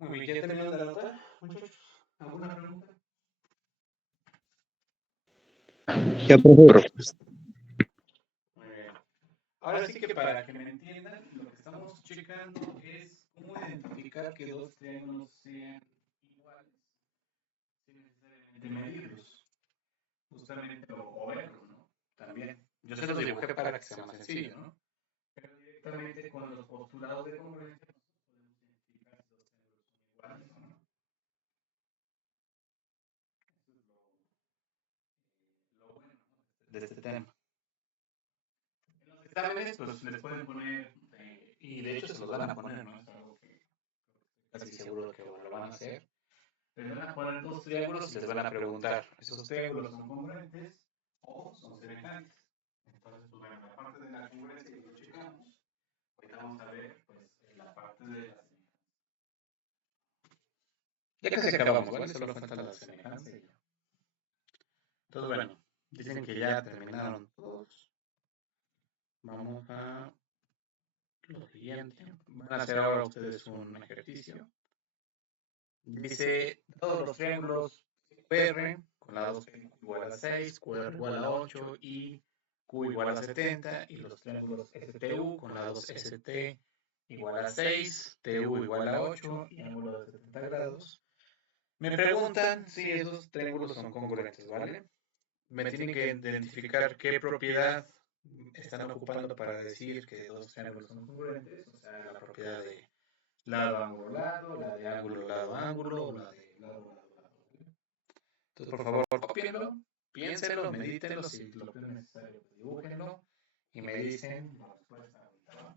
Muy bien, ¿ya terminaron de anotar, muchachos? ¿Alguna pregunta? Ya, profe. Muy bien. Ahora sí que para que me entiendan, lo que estamos checando es cómo identificar que dos triángulos sean iguales, sin necesariamente medirlos, justamente o verlos, ¿no? También. Yo se los dibujé para que sea más sencillo, ¿no? Pero directamente con los postulados de congruencia nosotros podemos identificar si dos triángulos son iguales o no. Eso es lo bueno, ¿no? De este tema. En los exámenes, pues les pueden poner, y de hecho se los van a poner, ¿no? Es algo que casi seguro que lo van a hacer. Les van a poner dos triángulos y les van a preguntar, ¿esos triángulos son congruentes o son semejantes? Entonces, pues bueno, la parte de la congruencia que lo checamos. Ahorita vamos a ver, pues, la parte de la semejanza. Ya casi acabamos, ¿vale? Solo falta la semejanza y ya. Entonces, bueno, dicen que ya terminaron todos. Vamos a lo siguiente. Van a hacer ahora ustedes un ejercicio. Dice, todos los triángulos QR con lados Q igual a 6, QR igual a 8 y Q igual a 70, y los triángulos STU con lados ST igual a 6, TU igual a 8 y ángulo de 70 grados. Me preguntan si esos triángulos son congruentes, ¿vale? Me tienen que identificar qué propiedad están ocupando para decir que dos triángulos son congruentes, o sea, la propiedad de lado, ángulo, lado, la de ángulo, lado, ángulo, o la de lado, lado, lado. Entonces, por favor, copienlo, piénsenlo, medítenlo, si lo creen necesario, pues dibújenlo y me dicen la respuesta ahorita, ¿va?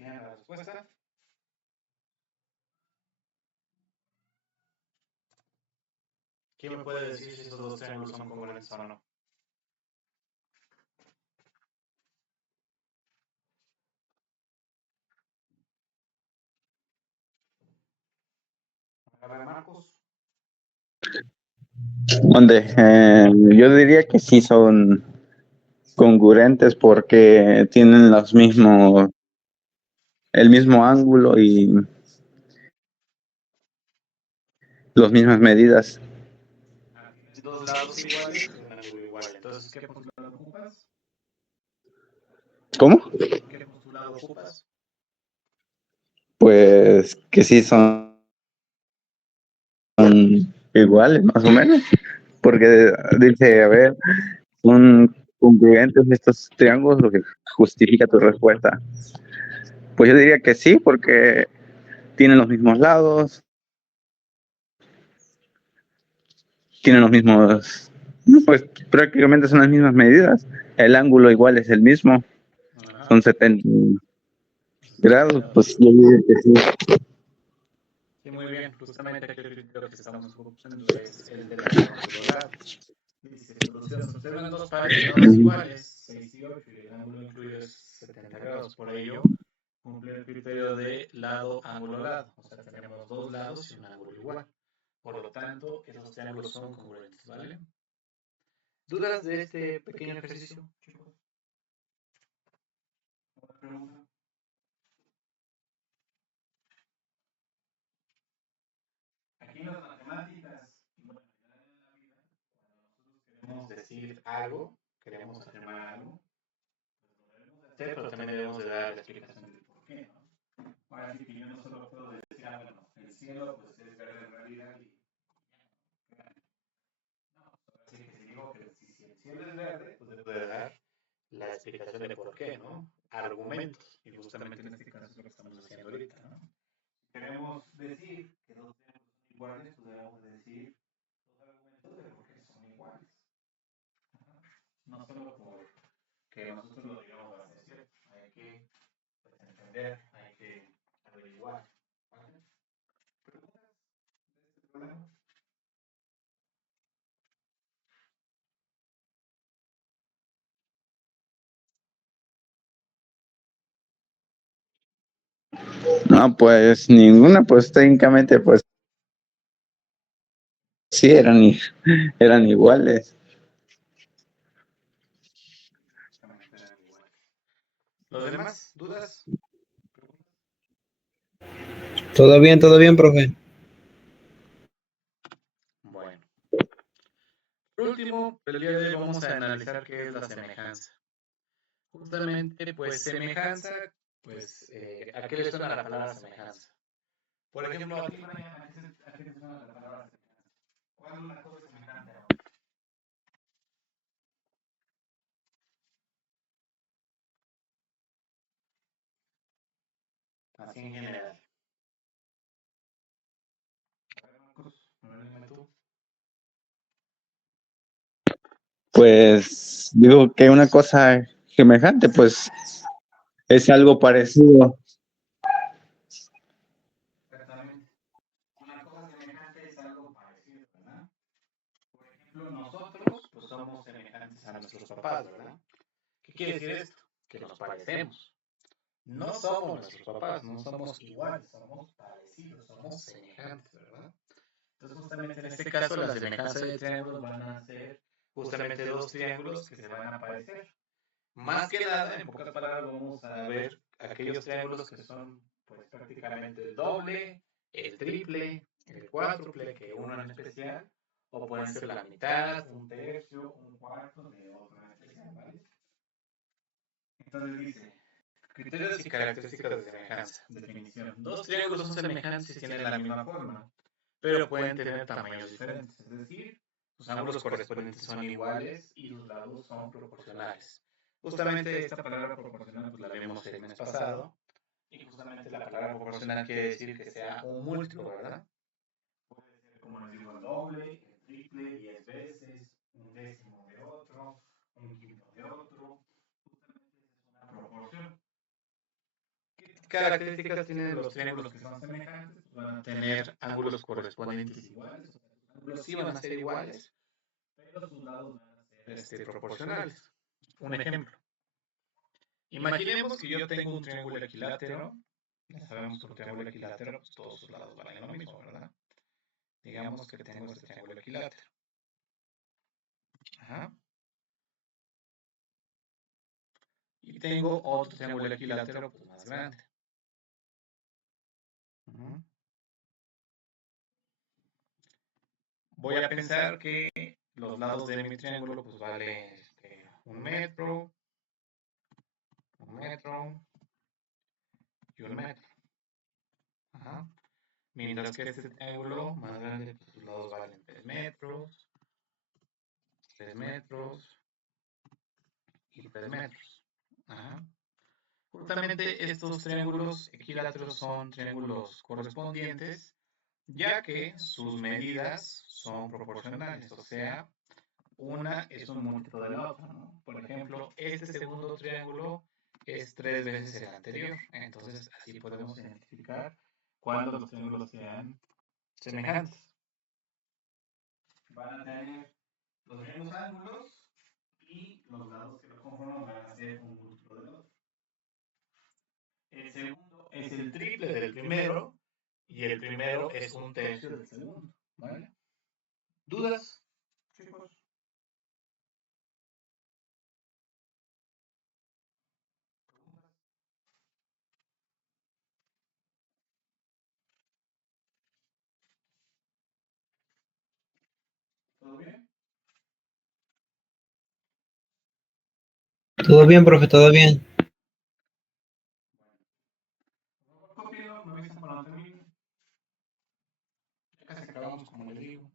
¿Tienen la respuesta? ¿Quién me puede decir si esos dos triángulos son congruentes o no? A ver, Marcos. Donde yo diría que sí son congruentes porque tienen el mismo ángulo y las mismas medidas. Tienes dos lados iguales y un ángulo igual. Entonces, ¿qué postulado ocupas? ¿Cómo? ¿Qué postulado ocupas? Pues que sí son iguales, más o menos. Porque dice, a ver, son congruentes estos triángulos, lo que justifica tu respuesta. Pues yo diría que sí, porque tienen los mismos lados, tienen los mismos, pues prácticamente son las mismas medidas. El ángulo igual es el mismo, Ajá. son 70 grados, pues yo diría que sí. Sí, muy bien. Justamente aquí el criterio que estamos usando es el del lado ángulo lado. Dice, solución. Se observan dos pares de lados iguales, 6 y 8, y el ángulo incluido es 70 grados. Por ello, cumple el criterio de lado ángulo lado. O sea, tenemos dos lados y un ángulo igual. Por lo tanto, esos triángulos son congruentes, ¿vale? ¿Dudas de este pequeño ejercicio, chicos? ¿Otra pregunta? Aquí en las matemáticas, y bueno, en la vida, cuando nosotros queremos decir algo, queremos afirmar algo, hacer, pero también debemos de dar la explicación del por qué, ¿no? Ahora sí que yo no solo puedo decir, ah, bueno, el cielo pues es verde en realidad y no, ahora sí que si digo que si el cielo es verde, pues debo de dar la explicación de por qué, ¿no? Argumentos, y justamente en este caso es lo que estamos haciendo ahorita, ¿no? Si queremos decir que dos triángulos son iguales, pues debemos decir los argumentos de por qué son iguales. No solo porque nosotros lo digamos a decir, hay que pues, entender, hay que averiguar. ¿Vale? ¿Preguntas de este problema? No, pues ninguna, pues técnicamente, pues sí, eran iguales. Eran iguales. ¿Los demás? ¿Dudas? Todo bien, profe. Bueno. Por último, el día de hoy vamos a analizar qué es la semejanza. Justamente, pues semejanza, pues, ¿a qué le suena la palabra semejanza? Por ejemplo, a ti, Brian, ¿a qué te suena la palabra semejanza? ¿Cuál es una cosa semejante a otra? Así en general. A ver, Marcos, dime tú. Pues digo que una cosa semejante, pues es algo parecido. Exactamente. Una cosa semejante es algo parecido, ¿verdad? Por ejemplo, nosotros, pues somos semejantes a nuestros papás, ¿verdad? ¿Qué quiere decir esto? Que nos parecemos. No somos nuestros papás, no somos iguales, somos parecidos, somos semejantes, ¿verdad? Entonces, justamente en este caso, la semejanza de triángulos van a ser justamente dos triángulos que se van a parecer. Más que nada, en pocas palabras, vamos a ver aquellos triángulos que son pues prácticamente el doble, el triple, el cuádruple, que uno en especial, o pueden ser la mitad, un tercio, un cuarto de otro en especial, ¿vale? Entonces dice, criterios y características de semejanza. Definición. Dos triángulos son semejantes si tienen la misma forma, pero pueden tener tamaños diferentes, es decir, sus ángulos correspondientes son iguales y sus lados son proporcionales. Justamente esta palabra proporcional pues la vimos el mes pasado y justamente la palabra proporcional quiere decir que sea un múltiplo, ¿verdad? Puede ser, como les digo, el doble, el triple, 10 veces, un décimo de otro, un quinto de otro. Justamente es una proporción. características tienen los triángulos que son semejantes? Pues van a tener ángulos correspondientes iguales. Los ángulos sí van a ser iguales, pero sus lados van a ser proporcionales. Un ejemplo. Imaginemos que yo tengo un triángulo equilátero. Ya sabemos que un triángulo equilátero, pues todos sus lados valen lo mismo, ¿verdad? Digamos que tengo este triángulo equilátero. Ajá. Y tengo otro triángulo equilátero pues, más grande. Ujú. Voy a pensar que los lados de mi triángulo pues valen 1 metro, 1 metro y 1 metro. Ajá. Mientras que este triángulo más grande, pues sus lados valen 3 metros, 3 metros y 3 metros. Ajá. Justamente estos triángulos equiláteros son triángulos correspondientes, ya que sus medidas son proporcionales, o sea, una es un múltiplo de la otra, ¿no? Por ejemplo, este segundo triángulo es 3 veces el anterior, entonces así podemos identificar cuando los triángulos sean semejantes. Van a tener los mismos ángulos y los lados que lo conforman van a ser un múltiplo del otro. El segundo es el triple del primero y el primero es 1/3 del segundo, ¿vale? ¿Dudas, chicos? ¿Todo bien? Todo bien, profe, todo bien. Copio, me avisan cuando termine. Ya casi acabamos, como les digo.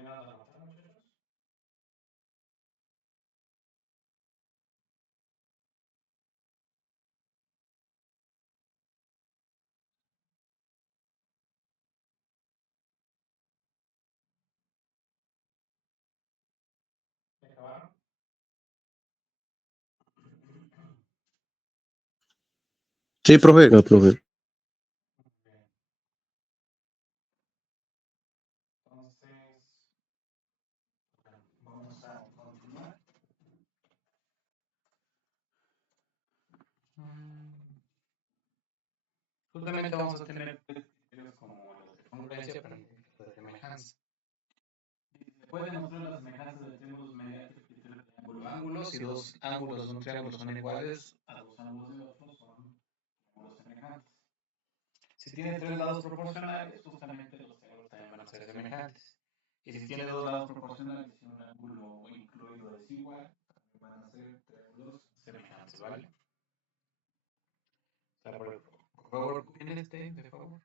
terminaron de anotar, muchachos? ¿Ya acabaron? Sí, profe. Ah, profe. Bien. Entonces, vamos a continuar. Justamente vamos a tener tres criterios como los de congruencia, pero los de semejanza. Se pueden demostrar las semejanzas de triángulos mediante el criterio de triángulo-ángulo. Si dos ángulos de un triángulo son iguales a dos ángulos de otro, son triángulos semejantes. Si tiene tres lados proporcionales, justamente los triángulos también van a ser semejantes. Y si tiene dos lados proporcionales y un ángulo incluido desigual, también van a ser triángulos semejantes, ¿vale? O sea, por favor, copien este, de favor.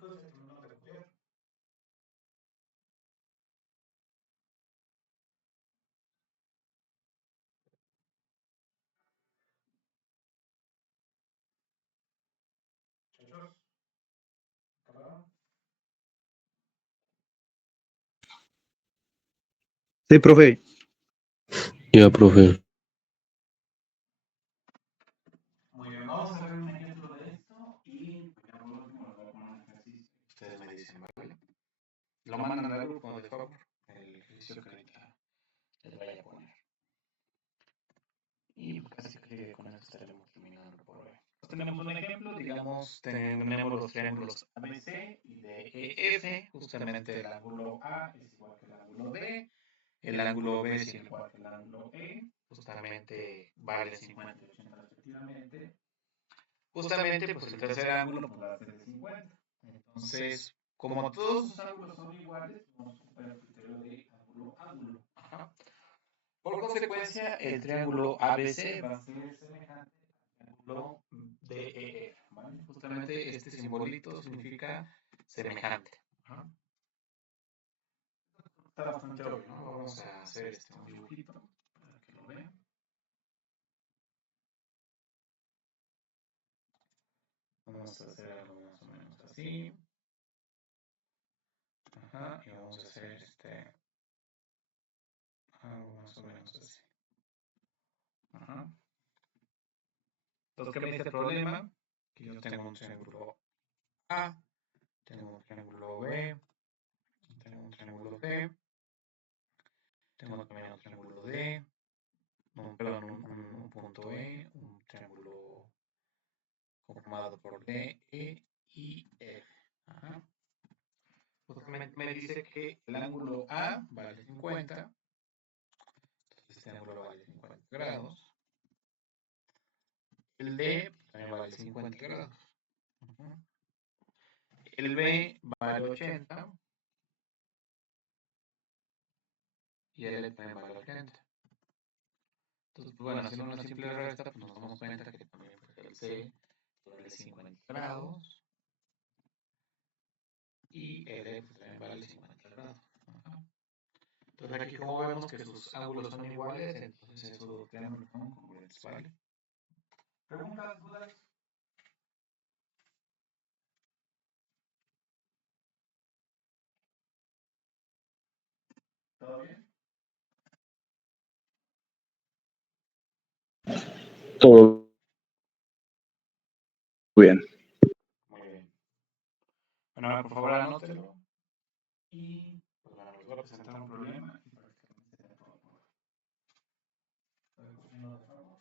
chicos, ya terminamos de comer. Muchachos, ¿acabaron? Sí, profe. Ya, profe. Muy bien, vamos a ver un ejemplo de esto y ya por último les voy a poner un ejercicio. Ustedes me dicen, ¿vale? Lo mandan al grupo, de favor, el ejercicio que ahorita les voy a poner. Y pues casi que con eso estaremos terminando por hoy. Pues tenemos un ejemplo, digamos, tenemos los triángulos ABC y DEF, justamente el ángulo A es igual que el ángulo D, el ángulo B es igual que el ángulo E, justamente vale 50 y 80 respectivamente. Justamente, pues el tercer ángulo pues, va a ser de 50. Entonces, como todos los ángulos son iguales, vamos a ocupar el criterio de ángulo-ángulo. Ajá. Por consecuencia, el triángulo ABC va a ser semejante al triángulo DEF. ¿Vale? Justamente este simbolito significa semejante. Ajá. Está bastante obvio, ¿no? Vamos a hacer un dibujito para que lo vean. Vamos a hacer algo más o menos así. Ajá, y vamos a hacer algo más o menos así. Ajá. Entonces, ¿qué me dice el problema? Que yo tengo un triángulo A, tengo un triángulo B, tengo un triángulo C, tengo también un triángulo D, perdón, un punto E, un triángulo conformado por D, E y F. Ajá. Justamente me dice que el ángulo A vale 50, entonces este ángulo vale 50 grados. El D también vale 50 grados. Ajá. El B vale 80 y el E también vale 80. Entonces, pues, bueno, haciendo una simple resta, pues nos damos cuenta que también pues, el C vale 50 grados y el E pues, también vale 50 grados. Ajá. Entonces aquí como vemos que sus ángulos son iguales, entonces esos triángulos son congruentes, ¿vale? ¿Preguntas, dudas? ¿Todo bien? Todo bien. Muy bien. Bueno, ahora por favor anótelo y pues bueno, les voy a presentar un problema y prácticamente sería todo por hoy. Estoy cogiendo de favor.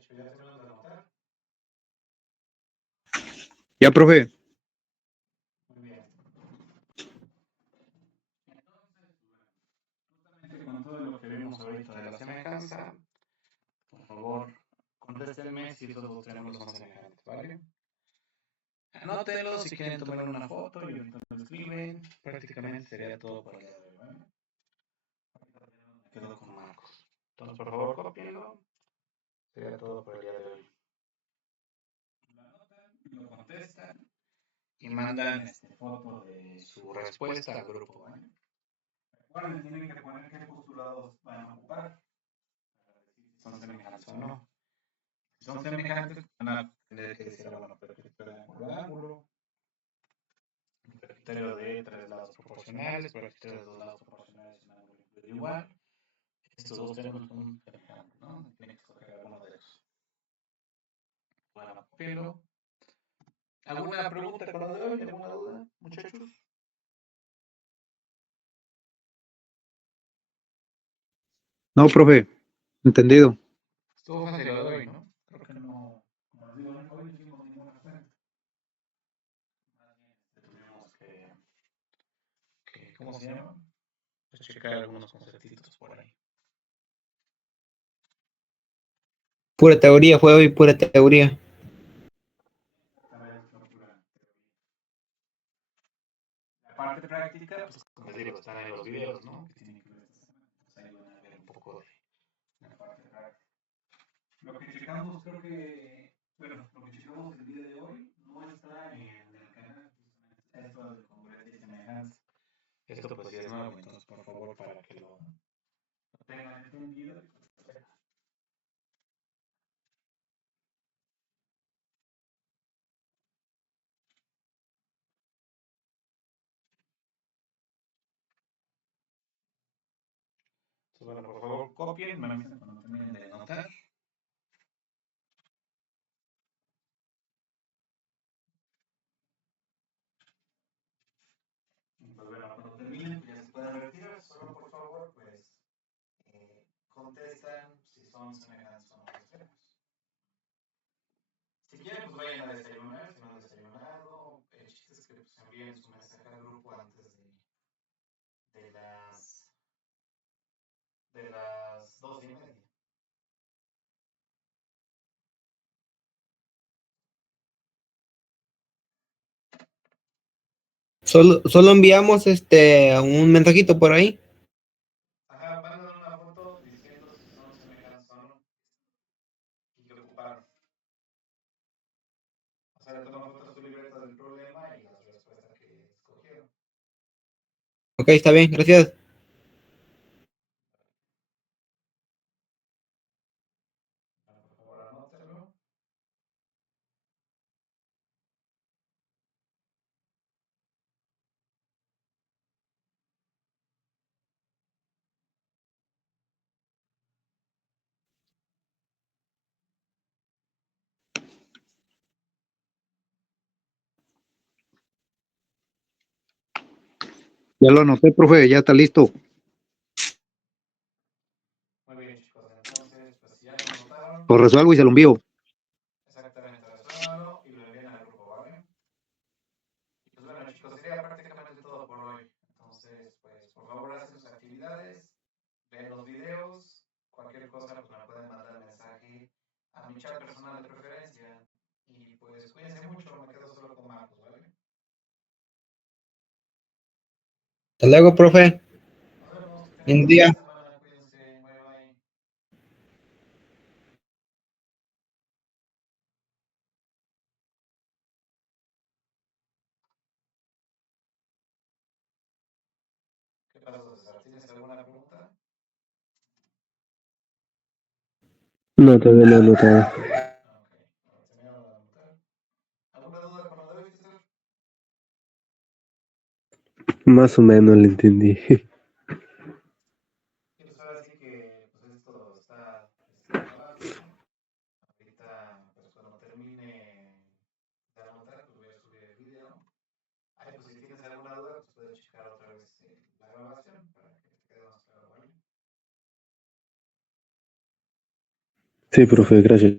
chicos, ¿ya terminaron de anotar? Ya, profe. Muy bien. Entonces, con todo lo que vimos ahorita de la semejanza, por favor, contéstenme si esos dos triángulos son semejantes, ¿vale? Anótenlo si quieren tomar una foto y ahorita lo escriben. Prácticamente sería todo por el día de hoy, ¿vale? Me quedo con Marcos. Entonces, por favor, copienlo. Sería todo por el día de hoy. Lo anotan, lo contestan y mandan foto de su respuesta al grupo, ¿vale? Recuerden, tienen que poner qué postulados van a ocupar para decir si son semejantes o no. Si son semejantes, van a tener que decir, bueno, perfecto de ángulo a ángulo, criterio de tres lados proporcionales, criterio de dos lados proporcionales en ángulo igual. Estos dos triángulos son semejantes, ¿no? Tienen que escoger alguno de ellos. Bueno, pero ¿alguna pregunta con lo de hoy? ¿Alguna duda, muchachos? No, profe. Entendido. Estuvo fácil lo de hoy, ¿no? Creo que no, como les digo, hoy no hicimos ninguna fuente. Más bien tuvimos que, ¿cómo se llama? Pues checar algunos conceptitos por ahí. Pura teoría, fue hoy pura teoría. La parte práctica, pues como les digo, están en los videos, ¿no? Que tienen que ver esta semana. Pues ahí van a ver un poco de la parte práctica. Lo que checamos, creo que, bueno, lo que checamos el día de hoy no está en el canal, justamente esto de congruencia y semejanza. Esto pues sí es nuevo, entonces por favor para que lo tengan entendido. Entonces, bueno, por favor copien, me avisan cuando terminen de anotar. Pues bueno, cuando terminen, pues ya se pueden retirar. Solo por favor, pues contestan si son semejantes o no los temas. Si quieren, pues vayan a desayunar, si no han desayunado. El chiste es que pues, envíen su mensaje al grupo antes de las 2:30. Solo enviamos un mensajito por ahí. Ajá, mandan una foto diciendo si son semejantes o no y que ocuparon. O sea, le toman foto a su libreta del problema y las respuestas que escogieron. Ok, está bien, gracias. Bueno, por favor, anótelo. Ya lo anoté, profe. Ya está listo. Muy bien, chicos. Entonces, pues si ya lo anotaron, Lo resuelvo y se lo envío. exactamente, resuélvanlo y lo envían al grupo, ¿vale? Y pues bueno, chicos, sería prácticamente todo por hoy. Entonces, pues por favor, hacen sus actividades, ven los videos, cualquier cosa, pues me pueden mandar mensaje a mi chat personal de preferencia. Y pues cuídense mucho, me quedo solo con Marcos, ¿vale? Hasta luego, profe. Nos vemos, que tengan Buen un fin día. de semana, cuídense, bye bye. ¿Qué pasó, César? ¿Tienes alguna pregunta? No, todavía no he anotado. Ah, ok, ahora terminamos de anotar. ¿Alguna duda con lo de hoy, César? Más o menos lo entendí. Y pues ahora sí que pues esto está grabando. Ahorita, pues cuando termine de anotar, pues voy a subir el video. Ay, pues si tienes alguna duda, pues puedes checar otra vez la grabación para que te quede más claro, ¿vale? Sí, profe, gracias.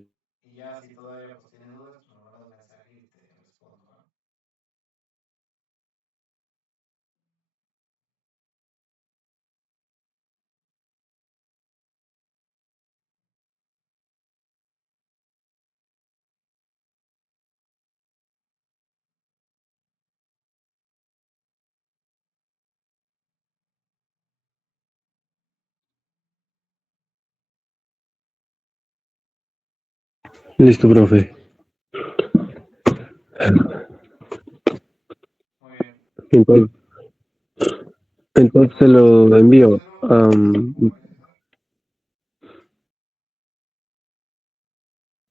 Y ya si todavía pues, tienen dudas, pues me mandas un mensaje y te respondo, ¿no? Listo, profe. Muy bien. Entonces, entonces lo envío.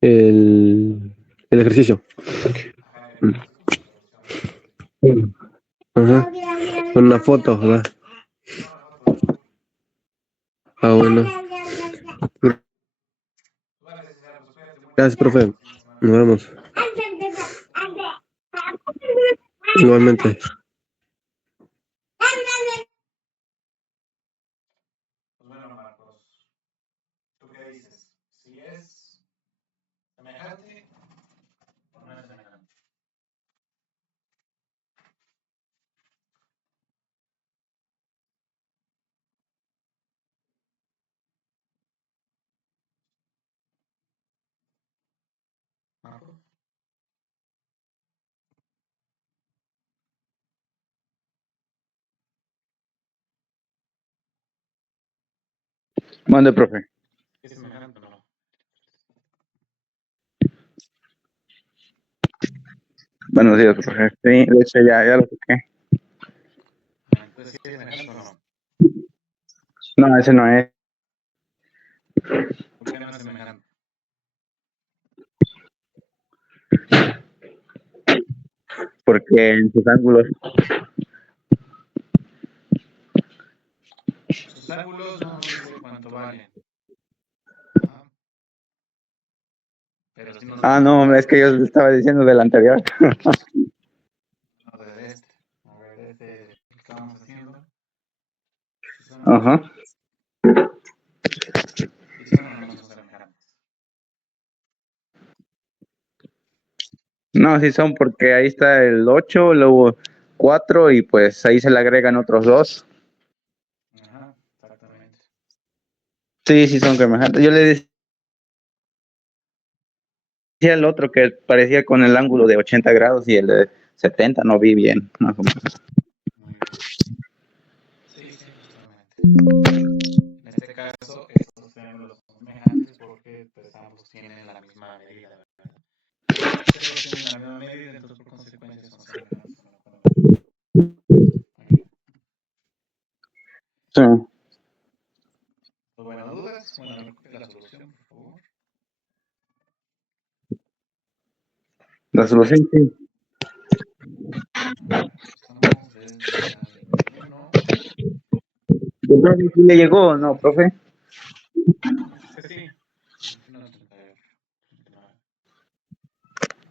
El ejercicio. Ajá, el ejercicio con la solución. Ajá. Con una foto, ¿verdad? No, una foto del favor. Ah, bueno. Vale, César, pues cuídate mucho. Gracias, profe. Fin de semana. Nos vemos. Hasta luego. Igualmente. Pues bueno, Marcos, ¿tú qué dices? ¿Si es semejante o no es semejante? Marcos. Mande, profe. ¿Es semejante o no? Buenos días, profe. Sí, de hecho ya lo toqué. Entonces, ¿sí es semejante o no? No, ese no es. ¿Por qué no es semejante? Porque en sus ángulos. Sus ángulos no dice cuánto valen. Ajá. Pero sí nos Ah, dice no, es que yo estaba diciendo del anterior. no, de este. A ver, de este que estamos haciendo. Si son, Ajá. si son o no son semejantes. No, sí son porque ahí está el 8, luego 4 y pues ahí se le agregan otros 2. Ajá, exactamente. Sí, sí son semejantes. Yo le decía al otro que parecía con el ángulo de 80 grados y el de 70 no vi bien, más o menos. Muy bien. Sí, sí, justamente. En este caso, estos triángulos son semejantes porque pues ambos tienen la misma medida, ¿verdad? Si ambos tienen la misma medida, entonces por consecuencia son semejantes uno con el otro. Muy bien. Sí. Pues bueno, ¿dudas? Bueno, repite la solución, por favor. La solución, sí. Estamos desde la 21. ¿El profe sí le llegó no, profe? Dice que sí. 21, 38, 39.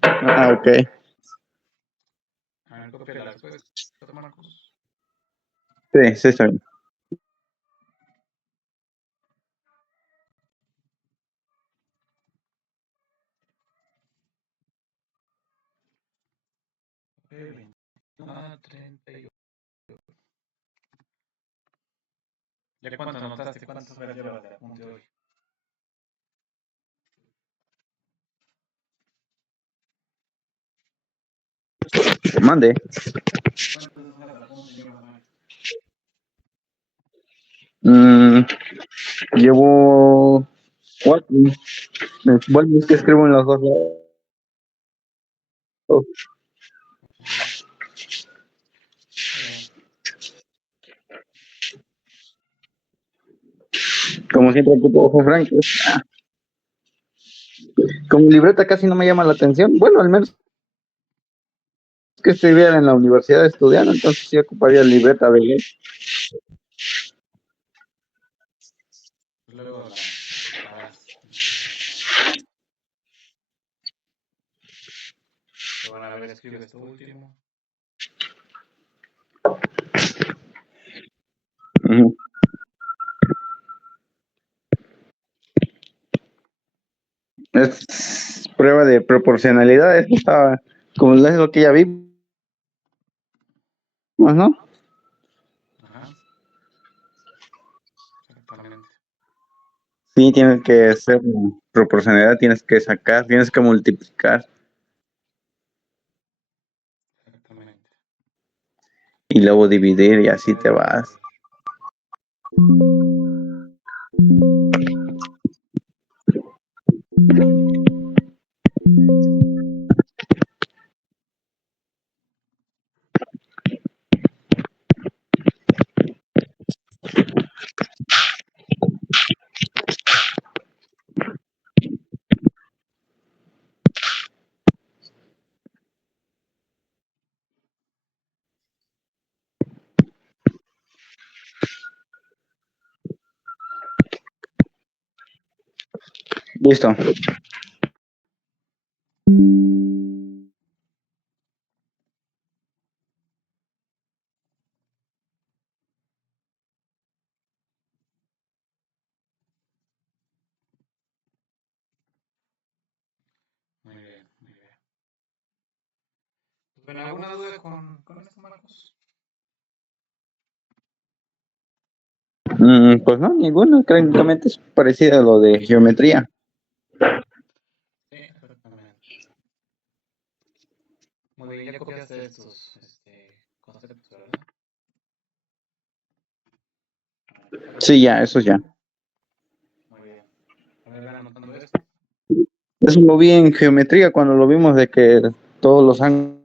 Ah, ok. A ver, copia la respuesta, Marcos. Sí, sí, está bien. Ok, 21 a 38. ¿Ya cuánto anotaste? ¿Cuántas horas llevas de apunte hoy? Mande. ¿Cuántas hojas de apunte llevas hoy? Mm, llevo 4. Bueno, es que escribo en los dos lados. Ok, está bien. Como siempre ocupo ojos francos. Como libreta casi no me llama la atención. Bueno, al menos que estuviera en la universidad estudiando, entonces sí ocuparía libreta de ley. Luego la pagas. Pero bueno, a ver, escribe esto último. Ujú. Es prueba de proporcionalidad, eso estaba, como es lo que ya vimos, ¿no? Ajá, exactamente. Sí, tienes que hacer proporcionalidad, tienes que sacar, tienes que multiplicar Exactamente. y luego dividir y así te vas. Listo. Muy bien, muy bien. Bueno, ¿alguna duda con esto, Marcos? Pues no, ninguno, técnicamente es parecido a lo de geometría. Sí, exactamente. Muy bien, ya copiaste estos conceptos, ¿verdad? Sí, ya, eso ya. Muy bien. A ver, ve anotando esto. Eso lo vi en geometría cuando lo vimos de que todos los ángulos,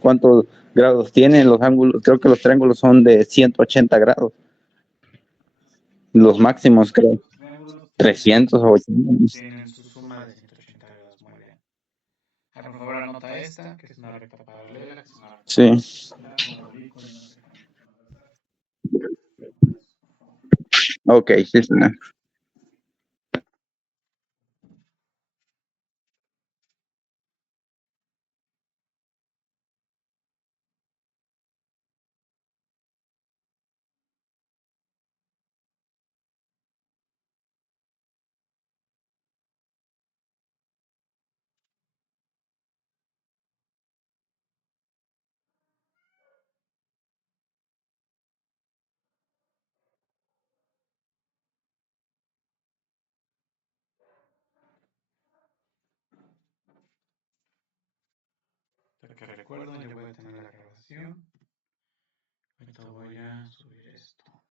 cuántos grados tienen los ángulos, creo que los triángulos son de 180 grados, los máximos creo, Los triángulos 300 o 800. tienen su suma de 180 grados. Muy bien. Ah, por favor, anota esta, que es una recta paralela, que es una recta Sí, perpendicular, un oblicuo y una recta transversal. ok, sí, sí, no. Que recuerdo, yo voy a tener la grabación. Ahorita voy a subir.